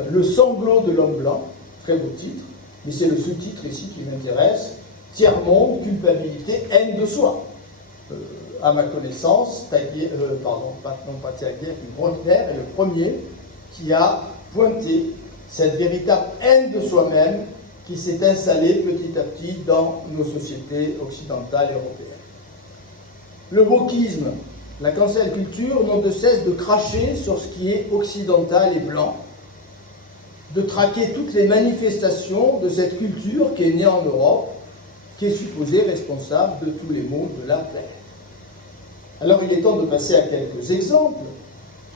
Le sanglot de l'homme blanc, très beau titre, mais c'est le sous-titre ici qui m'intéresse. Tiers-monde, culpabilité, haine de soi. À ma connaissance, Taguieff, pas Taguieff, mais Bruckner est le premier qui a pointé cette véritable haine de soi-même qui s'est installé petit à petit dans nos sociétés occidentales et européennes. Le wokisme, la cancel culture n'ont de cesse de cracher sur ce qui est occidental et blanc, de traquer toutes les manifestations de cette culture qui est née en Europe, qui est supposée responsable de tous les maux de la planète. Alors il est temps de passer à quelques exemples.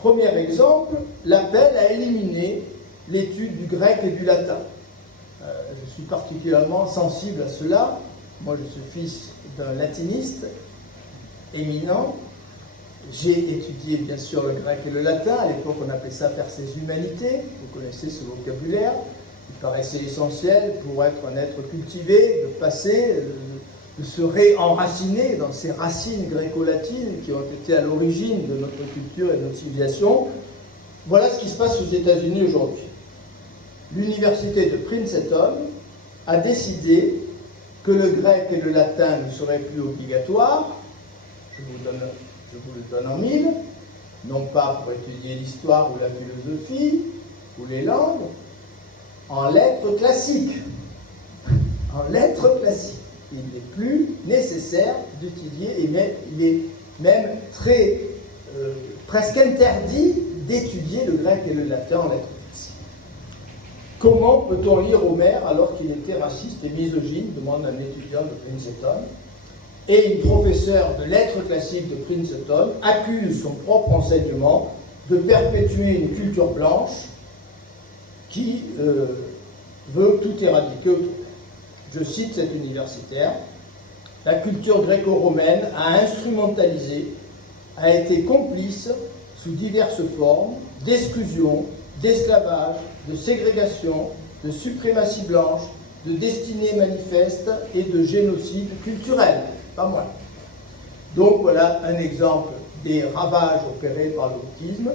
Premier exemple, l'appel à éliminer l'étude du grec et du latin. Je suis particulièrement sensible à cela. Moi, je suis fils d'un latiniste éminent. J'ai étudié bien sûr le grec et le latin. À l'époque, on appelait ça faire ses humanités. Vous connaissez ce vocabulaire. Il paraissait essentiel pour être un être cultivé, de passer, de se réenraciner dans ces racines gréco-latines qui ont été à l'origine de notre culture et de notre civilisation. Voilà ce qui se passe aux États-Unis aujourd'hui. L'université de Princeton a décidé que le grec et le latin ne seraient plus obligatoires. Je vous le donne en mille, non pas pour étudier l'histoire ou la philosophie ou les langues, en lettres classiques. En lettres classiques. Il n'est plus nécessaire d'étudier, et il est même presque interdit d'étudier le grec et le latin en lettres classiques. Comment peut-on lire Homère alors qu'il était raciste et misogyne, demande un étudiant de Princeton. Et une professeure de lettres classiques de Princeton accuse son propre enseignement de perpétuer une culture blanche qui veut tout éradiquer autour d'elle. Je cite cet universitaire: la culture gréco-romaine a instrumentalisé, a été complice sous diverses formes d'exclusion, d'esclavage, de ségrégation, de suprématie blanche, de destinée manifeste et de génocide culturel. Pas moins. Donc voilà un exemple des ravages opérés par le wokisme.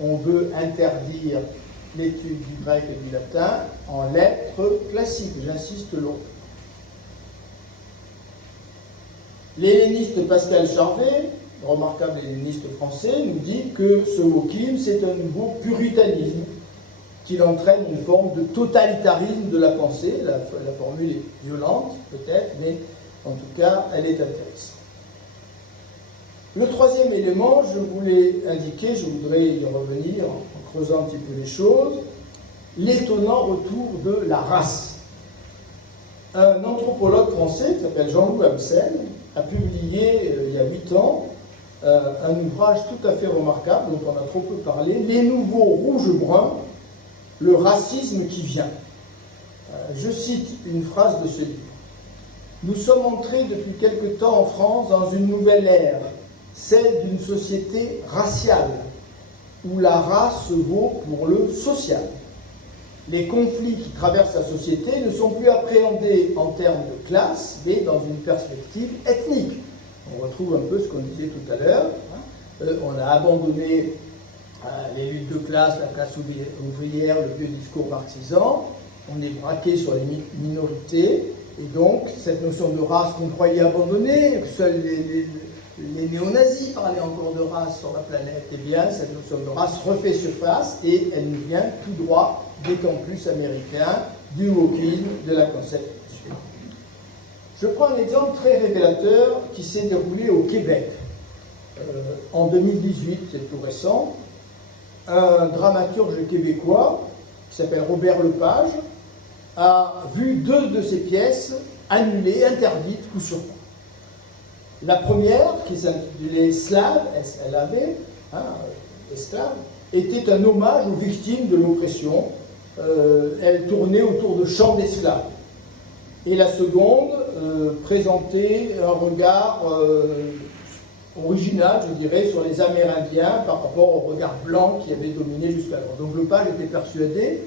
On veut interdire l'étude du grec et du latin en lettres classiques, j'insiste longtemps. L'helléniste Pascal Charvet, remarquable helléniste français, nous dit que ce wokisme, c'est un nouveau puritanisme, qu'il entraîne une forme de totalitarisme de la pensée. La formule est violente, peut-être, mais en tout cas, elle est intéressante. Le troisième élément, je voulais indiquer, je voudrais y revenir en creusant un petit peu les choses, l'étonnant retour de la race. Un anthropologue français qui s'appelle Jean-Loup Amsel a publié il y a 8 ans un ouvrage tout à fait remarquable dont on a trop peu parlé, Les nouveaux rouges-bruns, le racisme qui vient. Je cite une phrase de ce livre. Nous sommes entrés depuis quelque temps en France dans une nouvelle ère, celle d'une société raciale, où la race vaut pour le social. Les conflits qui traversent la société ne sont plus appréhendés en termes de classe, mais dans une perspective ethnique. On retrouve un peu ce qu'on disait tout à l'heure. On a abandonné les luttes de classe, la classe ouvrière, le vieux discours partisan. On est braqué sur les minorités. Et donc, cette notion de race qu'on croyait abandonnée, que seuls les néo-nazis parlaient encore de race sur la planète, eh bien, cette notion de race refait surface et elle nous vient tout droit des campus américains, du wokisme, de la cancel culture. Je prends un exemple très révélateur qui s'est déroulé au Québec. En 2018, c'est tout récent, un dramaturge québécois qui s'appelle Robert Lepage a vu 2 de ses pièces annulées, interdites, coup sur coup. La première, qui s'intitulait Slave, S-L-A-V, esclave, était un hommage aux victimes de l'oppression. Elle tournait autour de chants d'esclaves. Et la seconde présentait un regard original, je dirais, sur les Amérindiens par rapport au regard blanc qui avait dominé jusqu'alors. Donc Lepage était persuadé,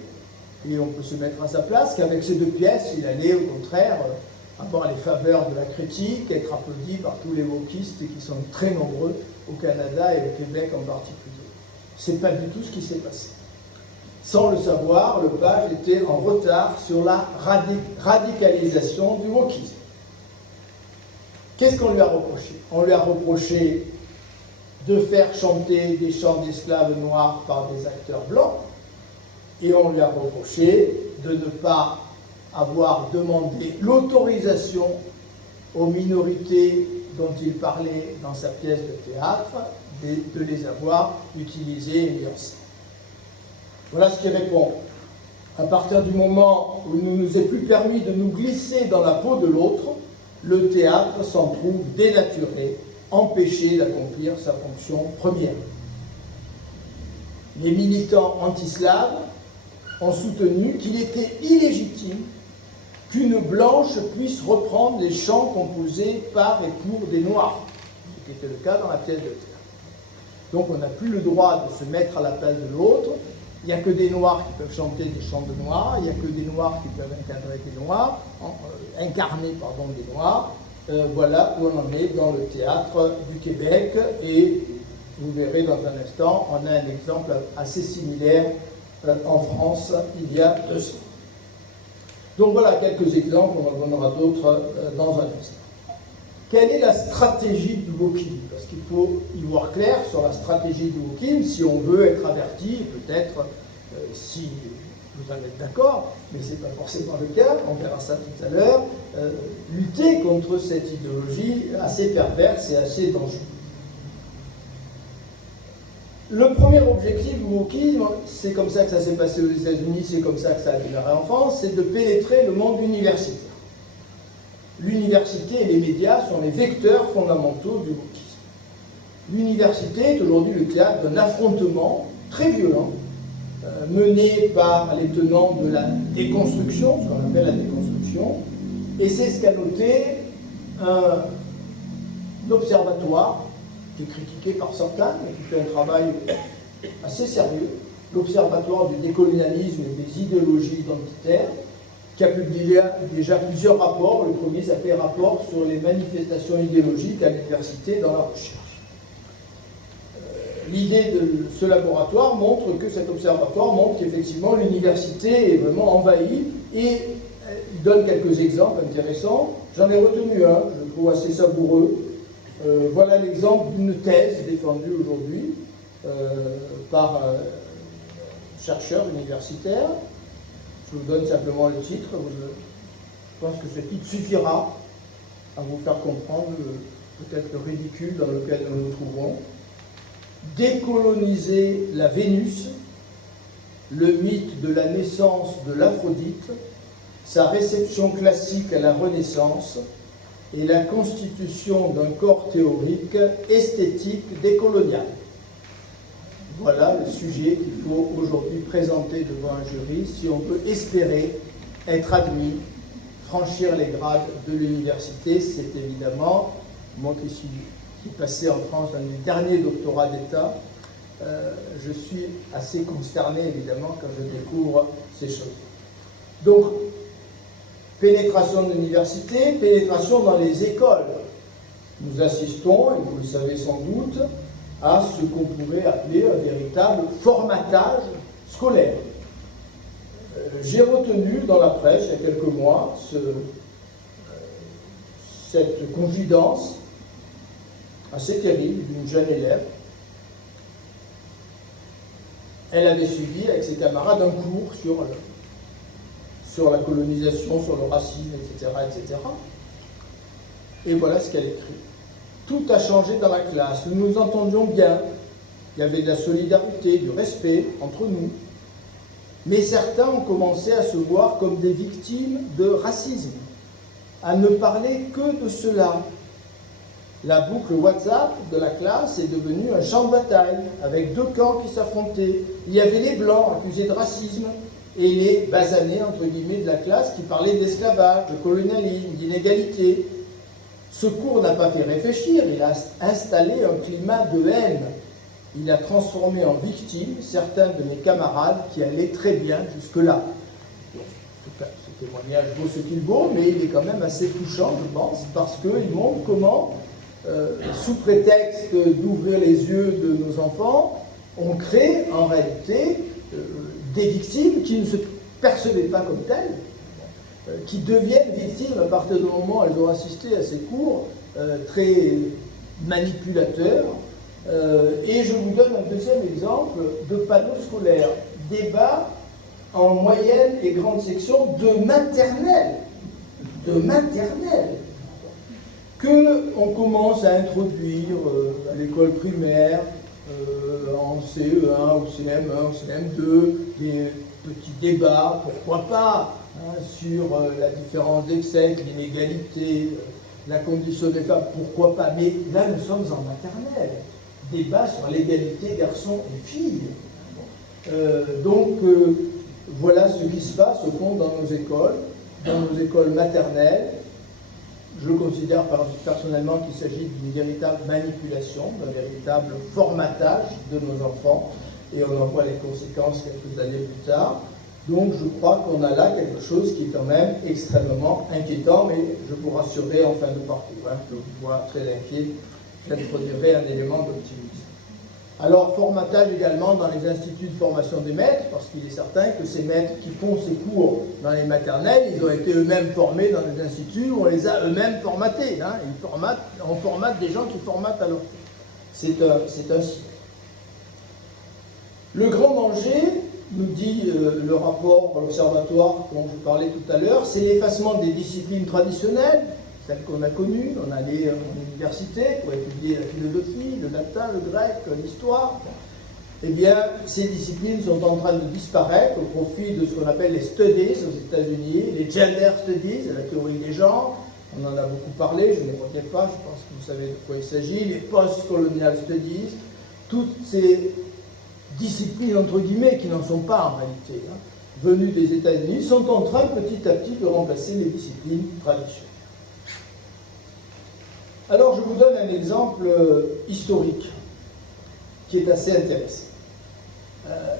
et on peut se mettre à sa place, qu'avec ces 2 pièces, il allait au contraire avoir les faveurs de la critique, être applaudi par tous les wokistes qui sont très nombreux au Canada et au Québec en particulier. C'est pas du tout ce qui s'est passé. Sans le savoir, Lepage était en retard sur la radicalisation du wokisme. Qu'est-ce qu'on lui a reproché? On lui a reproché de faire chanter des chants d'esclaves noirs par des acteurs blancs, et on lui a reproché de ne pas avoir demandé l'autorisation aux minorités dont il parlait dans sa pièce de théâtre de les avoir utilisées et mis en scène. Voilà ce qu'il répond. À partir du moment où il ne nous est plus permis de nous glisser dans la peau de l'autre, le théâtre s'en trouve dénaturé, empêché d'accomplir sa fonction première. Les militants anti-slaves ont soutenu qu'il était illégitime qu'une blanche puisse reprendre les chants composés par et pour des noirs, ce qui était le cas dans la pièce de théâtre. Donc on n'a plus le droit de se mettre à la place de l'autre. Il n'y a que des noirs qui peuvent chanter des chants de noirs, il n'y a que des noirs qui peuvent incarner des noirs. Voilà où on en est dans le théâtre du Québec, et vous verrez dans un instant, on a un exemple assez similaire en France il y a 2 ans. Donc voilà quelques exemples, on en donnera d'autres dans un instant. Quelle est la stratégie du wokisme? Parce qu'il faut y voir clair sur la stratégie du wokisme si on veut être averti, peut-être si vous en êtes d'accord, mais ce n'est pas forcément le cas, on verra ça tout à l'heure, lutter contre cette idéologie assez perverse et assez dangereuse. Le premier objectif du wokisme, c'est comme ça que ça s'est passé aux États-Unis, c'est comme ça que ça a démarré en France, c'est de pénétrer le monde universitaire. L'université et les médias sont les vecteurs fondamentaux du wokisme. L'université est aujourd'hui le théâtre d'un affrontement très violent mené par les tenants de la déconstruction, ce qu'on appelle la déconstruction, et c'est ce qu'a noté un observatoire qui est critiqué par certains, mais qui fait un travail assez sérieux, l'Observatoire du décolonialisme et des idéologies identitaires, qui a publié déjà plusieurs rapports. Le premier s'appelait « Rapport sur les manifestations idéologiques à l'université dans la recherche ». L'idée de ce laboratoire montre que cet observatoire montre qu'effectivement l'université est vraiment envahie, et il donne quelques exemples intéressants. J'en ai retenu un, je le trouve assez savoureux. Voilà l'exemple d'une thèse défendue aujourd'hui par un chercheur universitaire. Je vous donne simplement le titre. Je pense que ce titre suffira à vous faire comprendre peut-être le ridicule dans lequel nous nous trouvons. Décoloniser la Vénus, le mythe de la naissance de l'Aphrodite, sa réception classique à la Renaissance et la constitution d'un corps théorique esthétique décolonial. Voilà le sujet qu'il faut aujourd'hui présenter devant un jury si on veut espérer être admis, franchir les grades de l'université. C'est évidemment, moi qui suis passé en France dans mes derniers doctorats d'État, je suis assez consterné évidemment quand je découvre ces choses. Donc, pénétration de l'université, pénétration dans les écoles. Nous assistons, et vous le savez sans doute, à ce qu'on pourrait appeler un véritable formatage scolaire. J'ai retenu dans la presse, il y a quelques mois, cette confidence assez terrible d'une jeune élève. Elle avait suivi avec ses camarades un cours sur la colonisation, sur le racisme, etc., etc. Et voilà ce qu'elle écrit. Tout a changé dans la classe. Nous nous entendions bien. Il y avait de la solidarité, du respect entre nous. Mais certains ont commencé à se voir comme des victimes de racisme, à ne parler que de cela. La boucle WhatsApp de la classe est devenue un champ de bataille, avec 2 camps qui s'affrontaient. Il y avait les blancs accusés de racisme et les basanés, entre guillemets, de la classe qui parlaient d'esclavage, de colonialisme, d'inégalité. Ce cours n'a pas fait réfléchir, il a installé un climat de haine. Il a transformé en victimes certains de mes camarades qui allaient très bien jusque-là. Ce témoignage vaut ce qu'il vaut, mais il est quand même assez touchant, je pense, parce qu'il montre comment, sous prétexte d'ouvrir les yeux de nos enfants, on crée en réalité des victimes qui ne se percevaient pas comme telles, qui deviennent victimes à partir du moment où elles ont assisté à ces cours très manipulateurs. Et je vous donne un deuxième exemple de panneau scolaire. Débat en moyenne et grande section de maternelle, qu'on commence à introduire à l'école primaire, en CE1 ou CM1 ou CM2, des petits débats, pourquoi pas, hein, sur la différence des sexes, l'inégalité, la condition des femmes, pourquoi pas. Mais là, nous sommes en maternelle. Débat sur l'égalité garçons et filles. Voilà ce qui se passe au fond dans nos écoles maternelles. Je considère personnellement qu'il s'agit d'une véritable manipulation, d'un véritable formatage de nos enfants, et on en voit les conséquences quelques années plus tard. Donc je crois qu'on a là quelque chose qui est quand même extrêmement inquiétant, mais je vous rassurerai en fin de parcours, hein, que vous voyez très inquiet, j'introduirai un élément d'optimisme. Alors, formatage également dans les instituts de formation des maîtres, parce qu'il est certain que ces maîtres qui font ces cours dans les maternelles, ils ont été eux-mêmes formés dans les instituts où on les a eux-mêmes formatés. Hein. On formate des gens qui formatent à leur tour. C'est un signe. Le grand danger, nous dit le rapport de l'Observatoire dont je parlais tout à l'heure, c'est l'effacement des disciplines traditionnelles, celles qu'on a connues. On allait en université pour étudier la philosophie, le latin, le grec, l'histoire. Eh bien, ces disciplines sont en train de disparaître au profit de ce qu'on appelle les studies aux États-Unis, les gender studies, la théorie des genres. On en a beaucoup parlé, je ne les reviens pas, je pense que vous savez de quoi il s'agit, les post-colonial studies, toutes ces disciplines, entre guillemets, qui n'en sont pas en réalité, hein, venues des États-Unis, sont en train petit à petit de remplacer les disciplines traditionnelles. Alors, je vous donne un exemple historique qui est assez intéressant.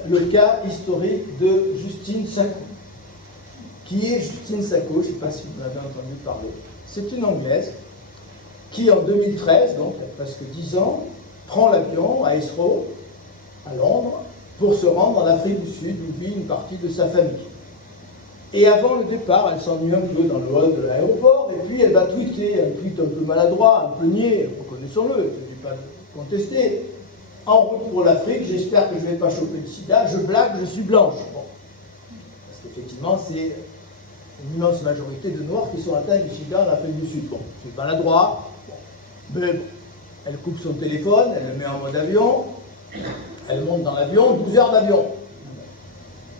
Le cas historique de Justine Sacco. Qui est Justine Sacco? Je ne sais pas si vous en avez entendu parler. C'est une Anglaise qui, en 2013, donc il y a presque 10 ans, prend l'avion à Heathrow, à Londres, pour se rendre en Afrique du Sud, où vit une partie de sa famille. Et avant le départ, elle s'ennuie un peu dans le hall de l'aéroport, et puis elle va tweeter, un tweet un peu maladroit, un peu niais, reconnaissons-le, je ne vais pas le contester. En route pour l'Afrique, j'espère que je ne vais pas choper le sida, je blague, je suis blanche. Bon. Parce qu'effectivement, c'est une immense majorité de Noirs qui sont atteints du sida en Afrique du Sud. Bon, c'est maladroit, bon. Mais bon, elle coupe son téléphone, elle le met en mode avion, elle monte dans l'avion, 12 heures d'avion.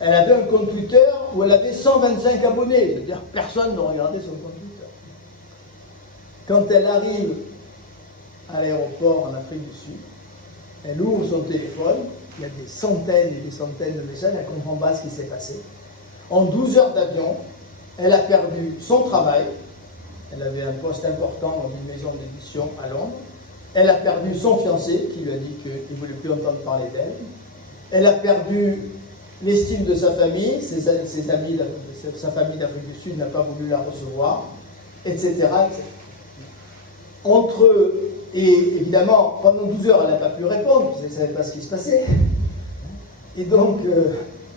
Elle avait un compte Twitter où elle avait 125 abonnés, c'est-à-dire personne ne regardait son compte Twitter. Quand elle arrive à l'aéroport en Afrique du Sud, elle ouvre son téléphone, il y a des centaines et des centaines de messages, elle ne comprend pas ce qui s'est passé. En 12 heures d'avion, elle a perdu son travail, elle avait un poste important dans une maison d'édition à Londres, elle a perdu son fiancé qui lui a dit qu'il ne voulait plus entendre parler d'elle, elle a perdu l'estime de sa famille, ses amis, sa famille d'Afrique du Sud n'a pas voulu la recevoir, etc. Et évidemment, pendant 12 heures, elle n'a pas pu répondre, parce qu'elle ne savait pas ce qui se passait. Et donc,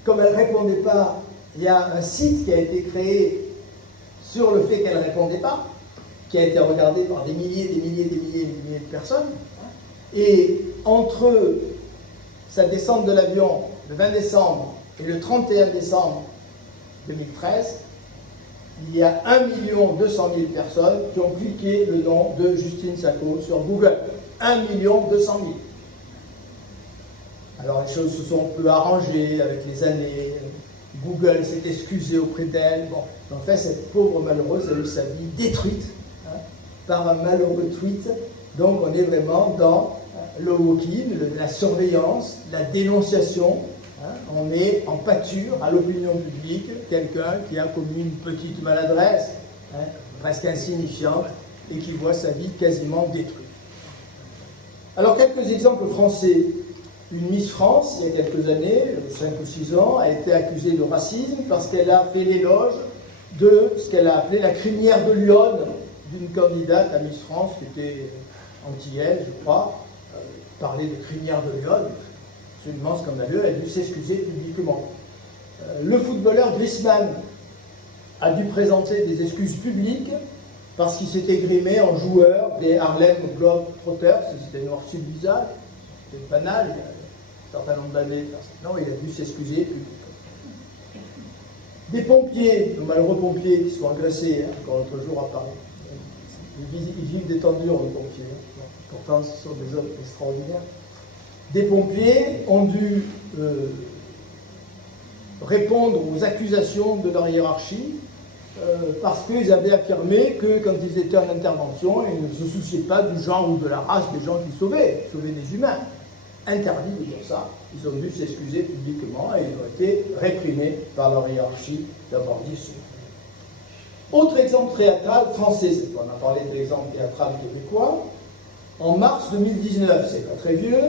comme elle ne répondait pas, il y a un site qui a été créé sur le fait qu'elle ne répondait pas, qui a été regardé par des milliers de personnes. Et entre sa descente de l'avion le 20 décembre et le 31 décembre 2013, il y a 1 200 000 personnes qui ont cliqué le nom de Justine Sacco sur Google. 1 200 000. Alors les choses se sont un peu arrangées avec les années. Google s'est excusé auprès d'elle. Bon, en fait, cette pauvre malheureuse a eu sa vie détruite, hein, par un malheureux tweet. Donc on est vraiment dans le walk-in, la surveillance, la dénonciation. Hein, on met en pâture à l'opinion publique quelqu'un qui a commis une petite maladresse, hein, presque insignifiante, et qui voit sa vie quasiment détruite. Alors quelques exemples français. Une Miss France, il y a quelques années, 5 ou 6 ans, a été accusée de racisme parce qu'elle a fait l'éloge de ce qu'elle a appelé la crinière de Lyon, d'une candidate à Miss France qui était antillaise, je crois, parler de crinière de Lyon, absolument scandaleux, elle a dû s'excuser publiquement. Le footballeur Griezmann a dû présenter des excuses publiques parce qu'il s'était grimé en joueur des Harlem Globetrotters, c'était noirci le visage, c'était banal, il y a un certain nombre d'années. Non, il a dû s'excuser publiquement. Des pompiers, de malheureux pompiers qui sont agressés, encore l'autre jour à Paris. Ils vivent des temps durs, les pompiers. Pourtant, ce sont des hommes extraordinaires. Des pompiers ont dû répondre aux accusations de leur hiérarchie parce qu'ils avaient affirmé que quand ils étaient en intervention, ils ne se souciaient pas du genre ou de la race des gens qu'ils sauvaient des humains. Interdit de dire ça, ils ont dû s'excuser publiquement et ils ont été réprimés par leur hiérarchie d'avoir dit ça. Autre exemple théâtral français, cette fois, on a parlé de l'exemple théâtral québécois. En mars 2019, c'est pas très vieux,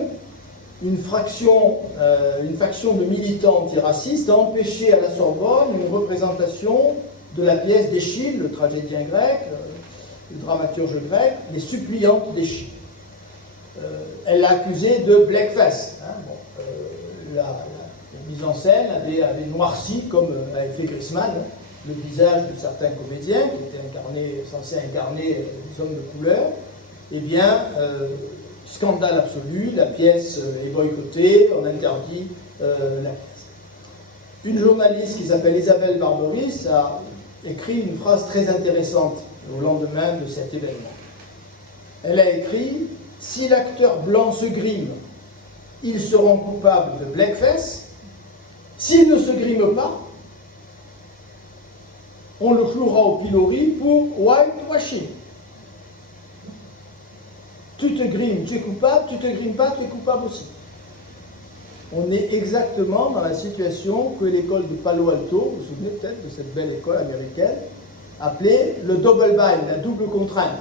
une faction de militants antiracistes a empêché à la Sorbonne une représentation de la pièce d'Échille, le tragédien grec, le dramaturge grec, les suppliantes d'Échille. Elle l'a accusé de blackface. La mise en scène avait noirci, comme avait fait Griezmann, le visage de certains comédiens qui étaient censés incarner des hommes de couleur. Eh bien, scandale absolu, la pièce est boycottée, on interdit la pièce. Une journaliste qui s'appelle Isabelle Barberis a écrit une phrase très intéressante au lendemain de cet événement. Elle a écrit « Si l'acteur blanc se grime, ils seront coupables de blackface. S'il ne se grime pas, on le clouera au pilori pour whitewashing. Tu te grimes, tu es coupable, tu te grimes pas, tu es coupable aussi. » On est exactement dans la situation que l'école de Palo Alto, vous vous souvenez peut-être de cette belle école américaine, appelée le double bind, la double contrainte.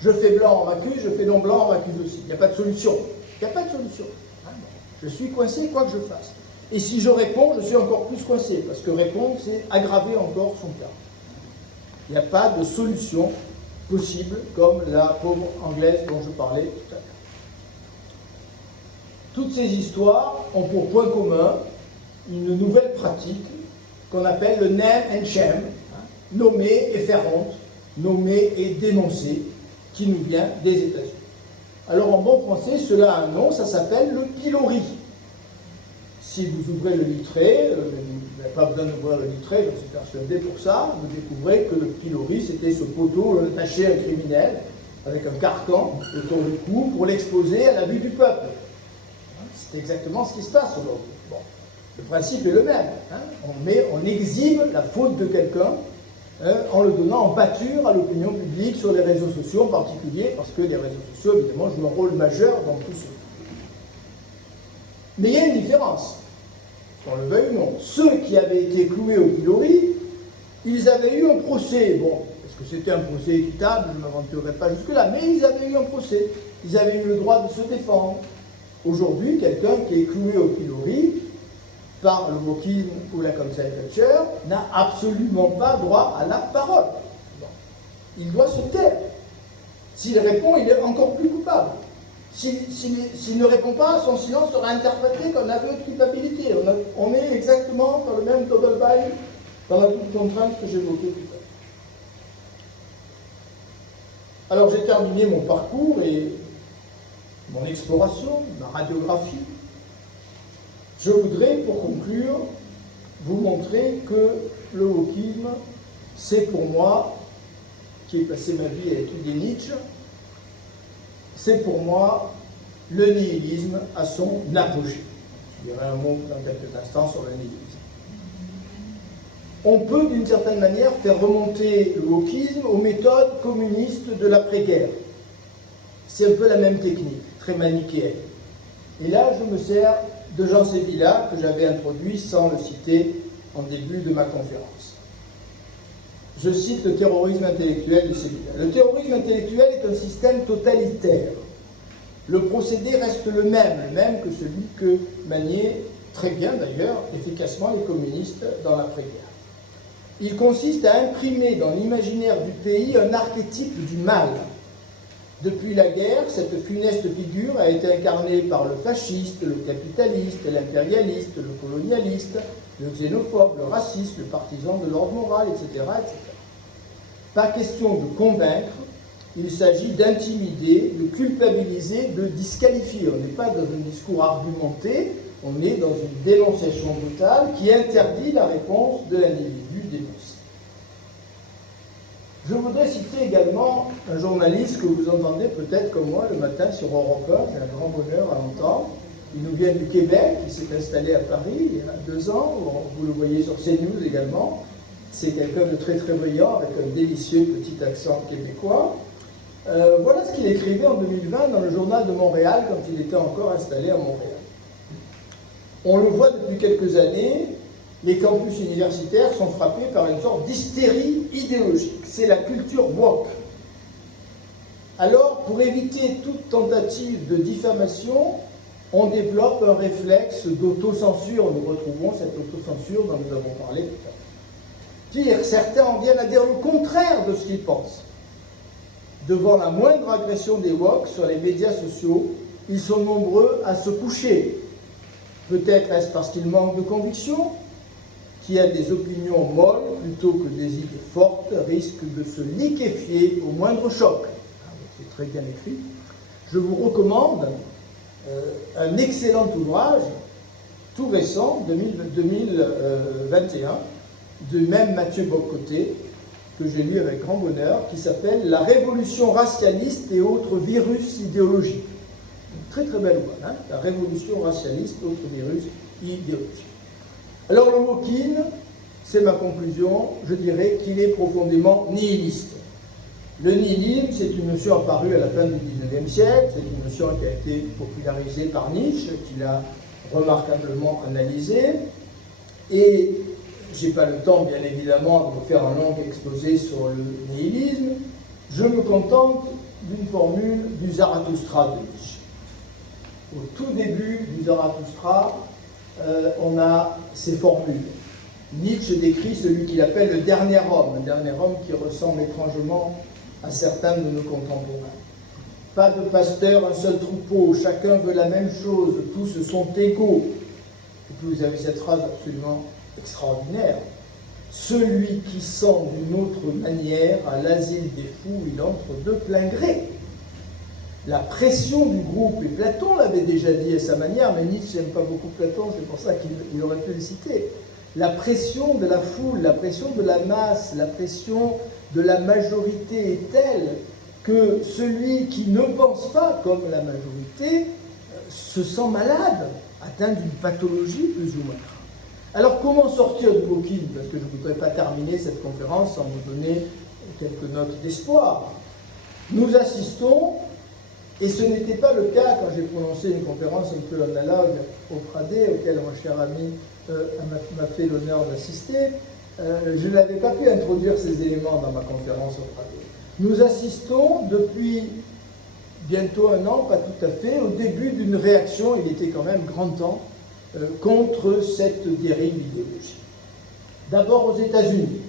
Je fais blanc, on m'accuse, je fais non blanc, on m'accuse aussi. Il n'y a pas de solution. Il n'y a pas de solution. Je suis coincé quoi que je fasse. Et si je réponds, je suis encore plus coincé, parce que répondre, c'est aggraver encore son cas. Il n'y a pas de solution possible, comme la pauvre anglaise dont je parlais tout à l'heure. Toutes ces histoires ont pour point commun une nouvelle pratique qu'on appelle le name and shame, nommer et faire honte, nommer et dénoncer, qui nous vient des États-Unis. Alors en bon français, cela a un nom, ça s'appelle le pilori. Si vous ouvrez le Littré, vous n'avez pas besoin d'ouvrir le Littré, je suis persuadé pour ça, vous découvrez que le pilori, c'était ce poteau attaché à un criminel, avec un carcan autour du cou, pour l'exposer à la vue du peuple. C'est exactement ce qui se passe aujourd'hui. Bon. Le principe est le même. On exhibe la faute de quelqu'un en le donnant en pâture à l'opinion publique sur les réseaux sociaux en particulier, parce que les réseaux sociaux, évidemment, jouent un rôle majeur dans tout ça. Mais il y a une différence, qu'on le veuille ou non. Ceux qui avaient été cloués au pilori, ils avaient eu un procès. Bon, est-ce que c'était un procès équitable? Je ne m'aventurerai pas jusque-là, mais ils avaient eu un procès. Ils avaient eu le droit de se défendre. Aujourd'hui, quelqu'un qui est cloué au pilori par le wokisme ou la cancel culture n'a absolument pas droit à la parole. Bon. Il doit se taire. S'il répond, il est encore plus coupable. S'il ne répond pas, son silence sera interprété comme un aveu de culpabilité. On est exactement dans le même double bind, dans la double contrainte que j'évoquais tout à l'heure. Alors j'ai terminé mon parcours et mon exploration, ma radiographie. Je voudrais, pour conclure, vous montrer que le wokisme, c'est pour moi, qui ai passé ma vie à étudier Nietzsche, c'est pour moi le nihilisme à son apogée. Je dirai un mot dans quelques instants sur le nihilisme. On peut, d'une certaine manière, faire remonter le wokisme aux méthodes communistes de l'après-guerre. C'est un peu la même technique, très manichéenne. Et là, je me sers de Jean Sévilla, que j'avais introduit sans le citer en début de ma conférence. Je cite le terrorisme intellectuel de Sévilla. Le terrorisme intellectuel est un système totalitaire. Le procédé reste le même que celui que maniaient très bien d'ailleurs, efficacement les communistes dans l'après-guerre. Il consiste à imprimer dans l'imaginaire du pays un archétype du mal. Depuis la guerre, cette funeste figure a été incarnée par le fasciste, le capitaliste, l'impérialiste, le colonialiste, le xénophobe, le raciste, le partisan de l'ordre moral, etc., etc. Pas question de convaincre, il s'agit d'intimider, de culpabiliser, de disqualifier. On n'est pas dans un discours argumenté, On est dans une dénonciation brutale qui interdit la réponse de l'individu dénoncé. Je voudrais citer également un journaliste que vous entendez peut-être comme moi le matin sur Europe 1, j'ai un grand bonheur à l'entendre. Il nous vient du Québec, il s'est installé à Paris il y a 2 ans, vous le voyez sur CNews également. C'est quelqu'un de très très brillant avec un délicieux petit accent québécois. Voilà ce qu'il écrivait en 2020 dans le journal de Montréal quand il était encore installé à Montréal. On le voit depuis quelques années, les campus universitaires sont frappés par une sorte d'hystérie idéologique. C'est la culture woke. Alors, pour éviter toute tentative de diffamation, on développe un réflexe d'autocensure. Nous retrouvons cette autocensure dont nous avons parlé tout à l'heure. Pire, certains en viennent à dire le contraire de ce qu'ils pensent. Devant la moindre agression des woke sur les médias sociaux, ils sont nombreux à se coucher. Peut-être est-ce parce qu'ils manquent de conviction, qui a des opinions molles plutôt que des idées fortes, risque de se liquéfier au moindre choc. C'est très bien écrit. Je vous recommande un excellent ouvrage, tout récent, 2021, de même Mathieu Bocoté, que j'ai lu avec grand bonheur, qui s'appelle « La révolution racialiste et autres virus idéologiques ». Une très très belle ouvrage, hein, La révolution racialiste et autres virus idéologiques. Alors le wokisme, c'est ma conclusion, je dirais qu'il est profondément nihiliste. Le nihilisme, c'est une notion apparue à la fin du XIXe siècle, c'est une notion qui a été popularisée par Nietzsche, qui l'a remarquablement analysée, et je n'ai pas le temps, bien évidemment, de vous faire un long exposé sur le nihilisme, je me contente d'une formule du Zarathustra de Nietzsche. Au tout début du Zarathustra, on a ces formules. Nietzsche décrit celui qu'il appelle le dernier homme qui ressemble étrangement à certains de nos contemporains. Pas de pasteur, un seul troupeau, chacun veut la même chose, tous sont égaux. Et puis vous avez cette phrase absolument extraordinaire. Celui qui sent d'une autre manière à l'asile des fous, il entre de plein gré. La pression du groupe, et Platon l'avait déjà dit à sa manière, mais Nietzsche n'aime pas beaucoup Platon, c'est pour ça qu'il aurait pu le citer. La pression de la foule, la pression de la masse, la pression de la majorité est telle que celui qui ne pense pas comme la majorité se sent malade, atteint d'une pathologie plus ou moins. Alors comment sortir du wokisme? Parce que je ne voudrais pas terminer cette conférence sans vous donner quelques notes d'espoir. Nous assistons, et ce n'était pas le cas quand j'ai prononcé une conférence un peu analogue au Pradé, auquel mon cher ami m'a fait l'honneur d'assister, je n'avais pas pu introduire ces éléments dans ma conférence au Pradé. Nous assistons depuis bientôt 1 an, pas tout à fait, au début d'une réaction, il était quand même grand temps, contre cette dérive idéologique. D'abord aux États-Unis.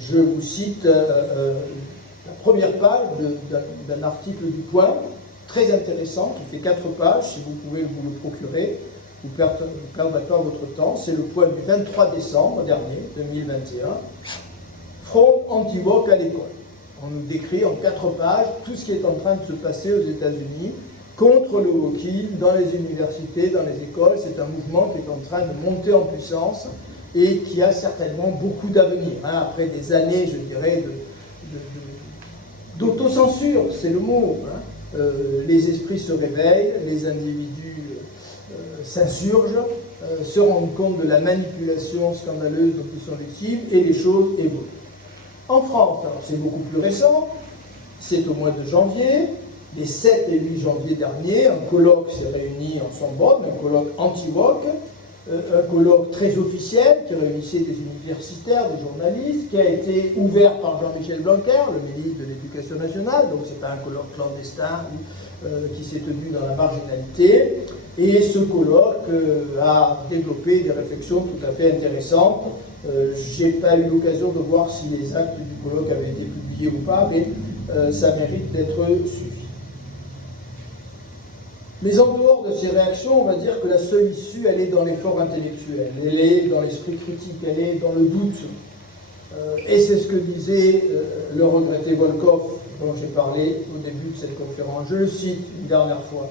Je vous cite la première page d'un article du Point, très intéressant, qui fait 4 pages, si vous pouvez vous le procurer, vous ne perdrez pas votre temps. C'est le Point du 23 décembre dernier, 2021. Front anti-woke à l'école. On nous décrit en 4 pages tout ce qui est en train de se passer aux États-Unis contre le wokisme, dans les universités, dans les écoles. C'est un mouvement qui est en train de monter en puissance et qui a certainement beaucoup d'avenir. Hein, après des années, je dirais, d'autocensure, c'est le mot. Hein. Les esprits se réveillent, les individus s'insurgent, se rendent compte de la manipulation scandaleuse dont ils sont victimes et les choses évoluent. En France, alors c'est beaucoup plus récent, c'est au mois de janvier, les 7 et 8 janvier dernier, un colloque s'est réuni en Sorbonne, un colloque anti-woke, un colloque très officiel qui réunissait des universitaires, des journalistes, qui a été ouvert par Jean-Michel Blanquer, le ministre de l'Éducation nationale, donc c'est pas un colloque clandestin qui s'est tenu dans la marginalité, et ce colloque a développé des réflexions tout à fait intéressantes. J'ai pas eu l'occasion de voir si les actes du colloque avaient été publiés ou pas, mais ça mérite d'être suivi. Mais en dehors de ces réactions, on va dire que la seule issue, elle est dans l'effort intellectuel, elle est dans l'esprit critique, elle est dans le doute. Et c'est ce que disait le regretté Volkov, dont j'ai parlé au début de cette conférence. Je le cite une dernière fois.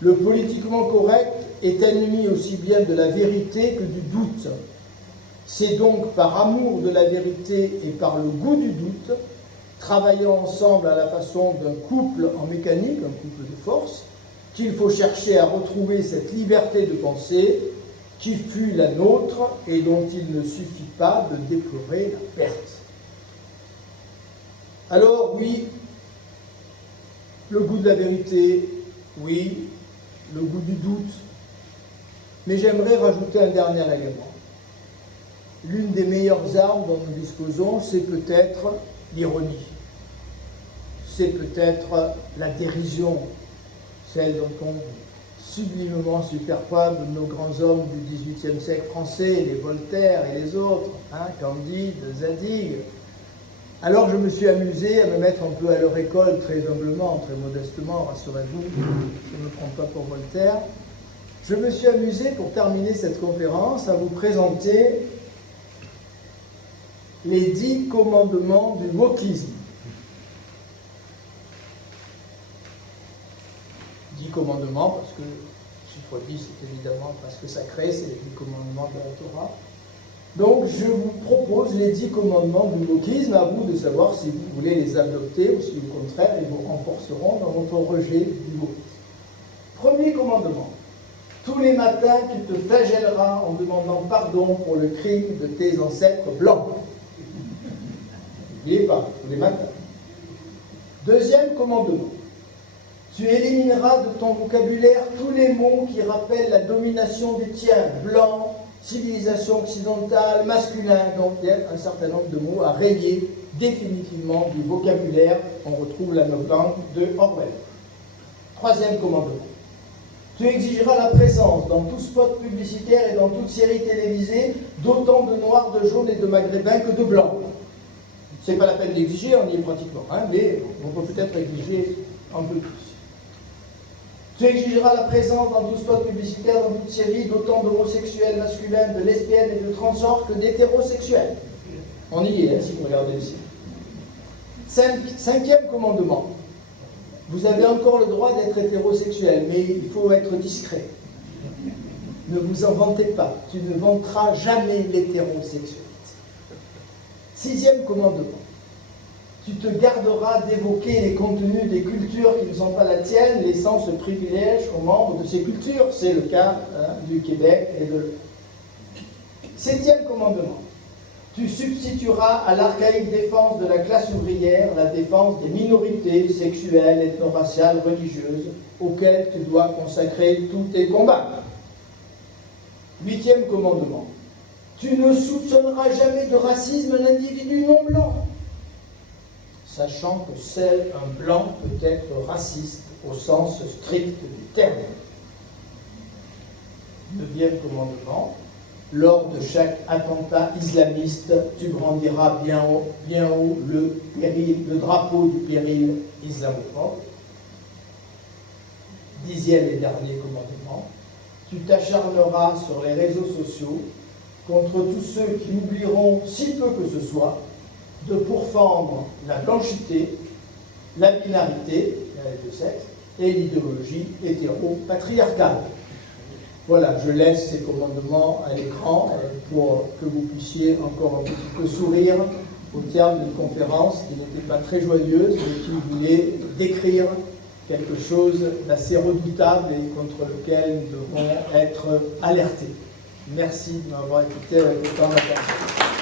Le politiquement correct est ennemi aussi bien de la vérité que du doute. C'est donc par amour de la vérité et par le goût du doute, travaillant ensemble à la façon d'un couple en mécanique, un couple de force, qu'il faut chercher à retrouver cette liberté de penser qui fut la nôtre et dont il ne suffit pas de déplorer la perte. Alors oui, le goût de la vérité, oui, le goût du doute, mais j'aimerais rajouter un dernier élément. L'une des meilleures armes dont nous disposons, c'est peut-être l'ironie, c'est peut-être la dérision, celle dont on sublimement su faire preuve de nos grands hommes du XVIIIe siècle français, les Voltaire et les autres, Candide, Zadig. Alors je me suis amusé à me mettre un peu à leur école, très humblement, très modestement, rassurez-vous, je ne me prends pas pour Voltaire. Je me suis amusé, pour terminer cette conférence, à vous présenter les 10 commandements du wokisme. 10 commandements, parce que le chiffre 10 c'est évidemment parce que sacré, c'est les 10 commandements de la Torah. Donc je vous propose les 10 commandements du wokisme, à vous de savoir si vous voulez les adopter ou si au contraire ils vous renforceront dans votre rejet du wokisme. Premier commandement: tous les matins tu te flagelleras en demandant pardon pour le crime de tes ancêtres blancs. N'oubliez pas, tous les matins. Deuxième commandement: tu élimineras de ton vocabulaire tous les mots qui rappellent la domination des tiens, blanc, civilisation occidentale, masculin. Donc il y a un certain nombre de mots à rayer définitivement du vocabulaire. On retrouve la note de Orwell. Troisième commandement: tu exigeras la présence dans tout spot publicitaire et dans toute série télévisée d'autant de noirs, de jaunes et de maghrébins que de blancs. C'est pas la peine d'exiger, on y est pratiquement, mais on peut peut-être exiger un peu plus. Tu exigeras la présence dans tout spot publicitaire, dans toute série, d'autant d'homosexuels masculins, de lesbiennes et de transgenres que d'hétérosexuels. On y est, si vous regardez ici. Cinquième commandement: vous avez encore le droit d'être hétérosexuel, mais il faut être discret. Ne vous en vantez pas, tu ne vanteras jamais l'hétérosexualité. Sixième commandement: tu te garderas d'évoquer les contenus des cultures qui ne sont pas la tienne, laissant ce privilège aux membres de ces cultures. C'est le cas du Québec et de... Septième commandement: tu substitueras à l'archaïque défense de la classe ouvrière la défense des minorités sexuelles, ethno-raciales, religieuses, auxquelles tu dois consacrer tous tes combats. Huitième commandement: tu ne soupçonneras jamais de racisme un individu non blanc, sachant que seul un blanc peut être raciste au sens strict du terme. Neuvième commandement: lors de chaque attentat islamiste, tu brandiras bien haut le drapeau du péril islamophobe. Dixième et dernier commandement: tu t'acharneras sur les réseaux sociaux contre tous ceux qui oublieront, si peu que ce soit, de pourfendre la blanchité, la binarité, les deux sexes, et l'idéologie hétéro-patriarcale. Voilà, je laisse ces commandements à l'écran pour que vous puissiez encore un petit peu sourire au terme d'une conférence qui n'était pas très joyeuse, mais qui voulait décrire quelque chose d'assez redoutable et contre lequel nous devons être alertés. Merci de m'avoir écouté avec autant d'attention.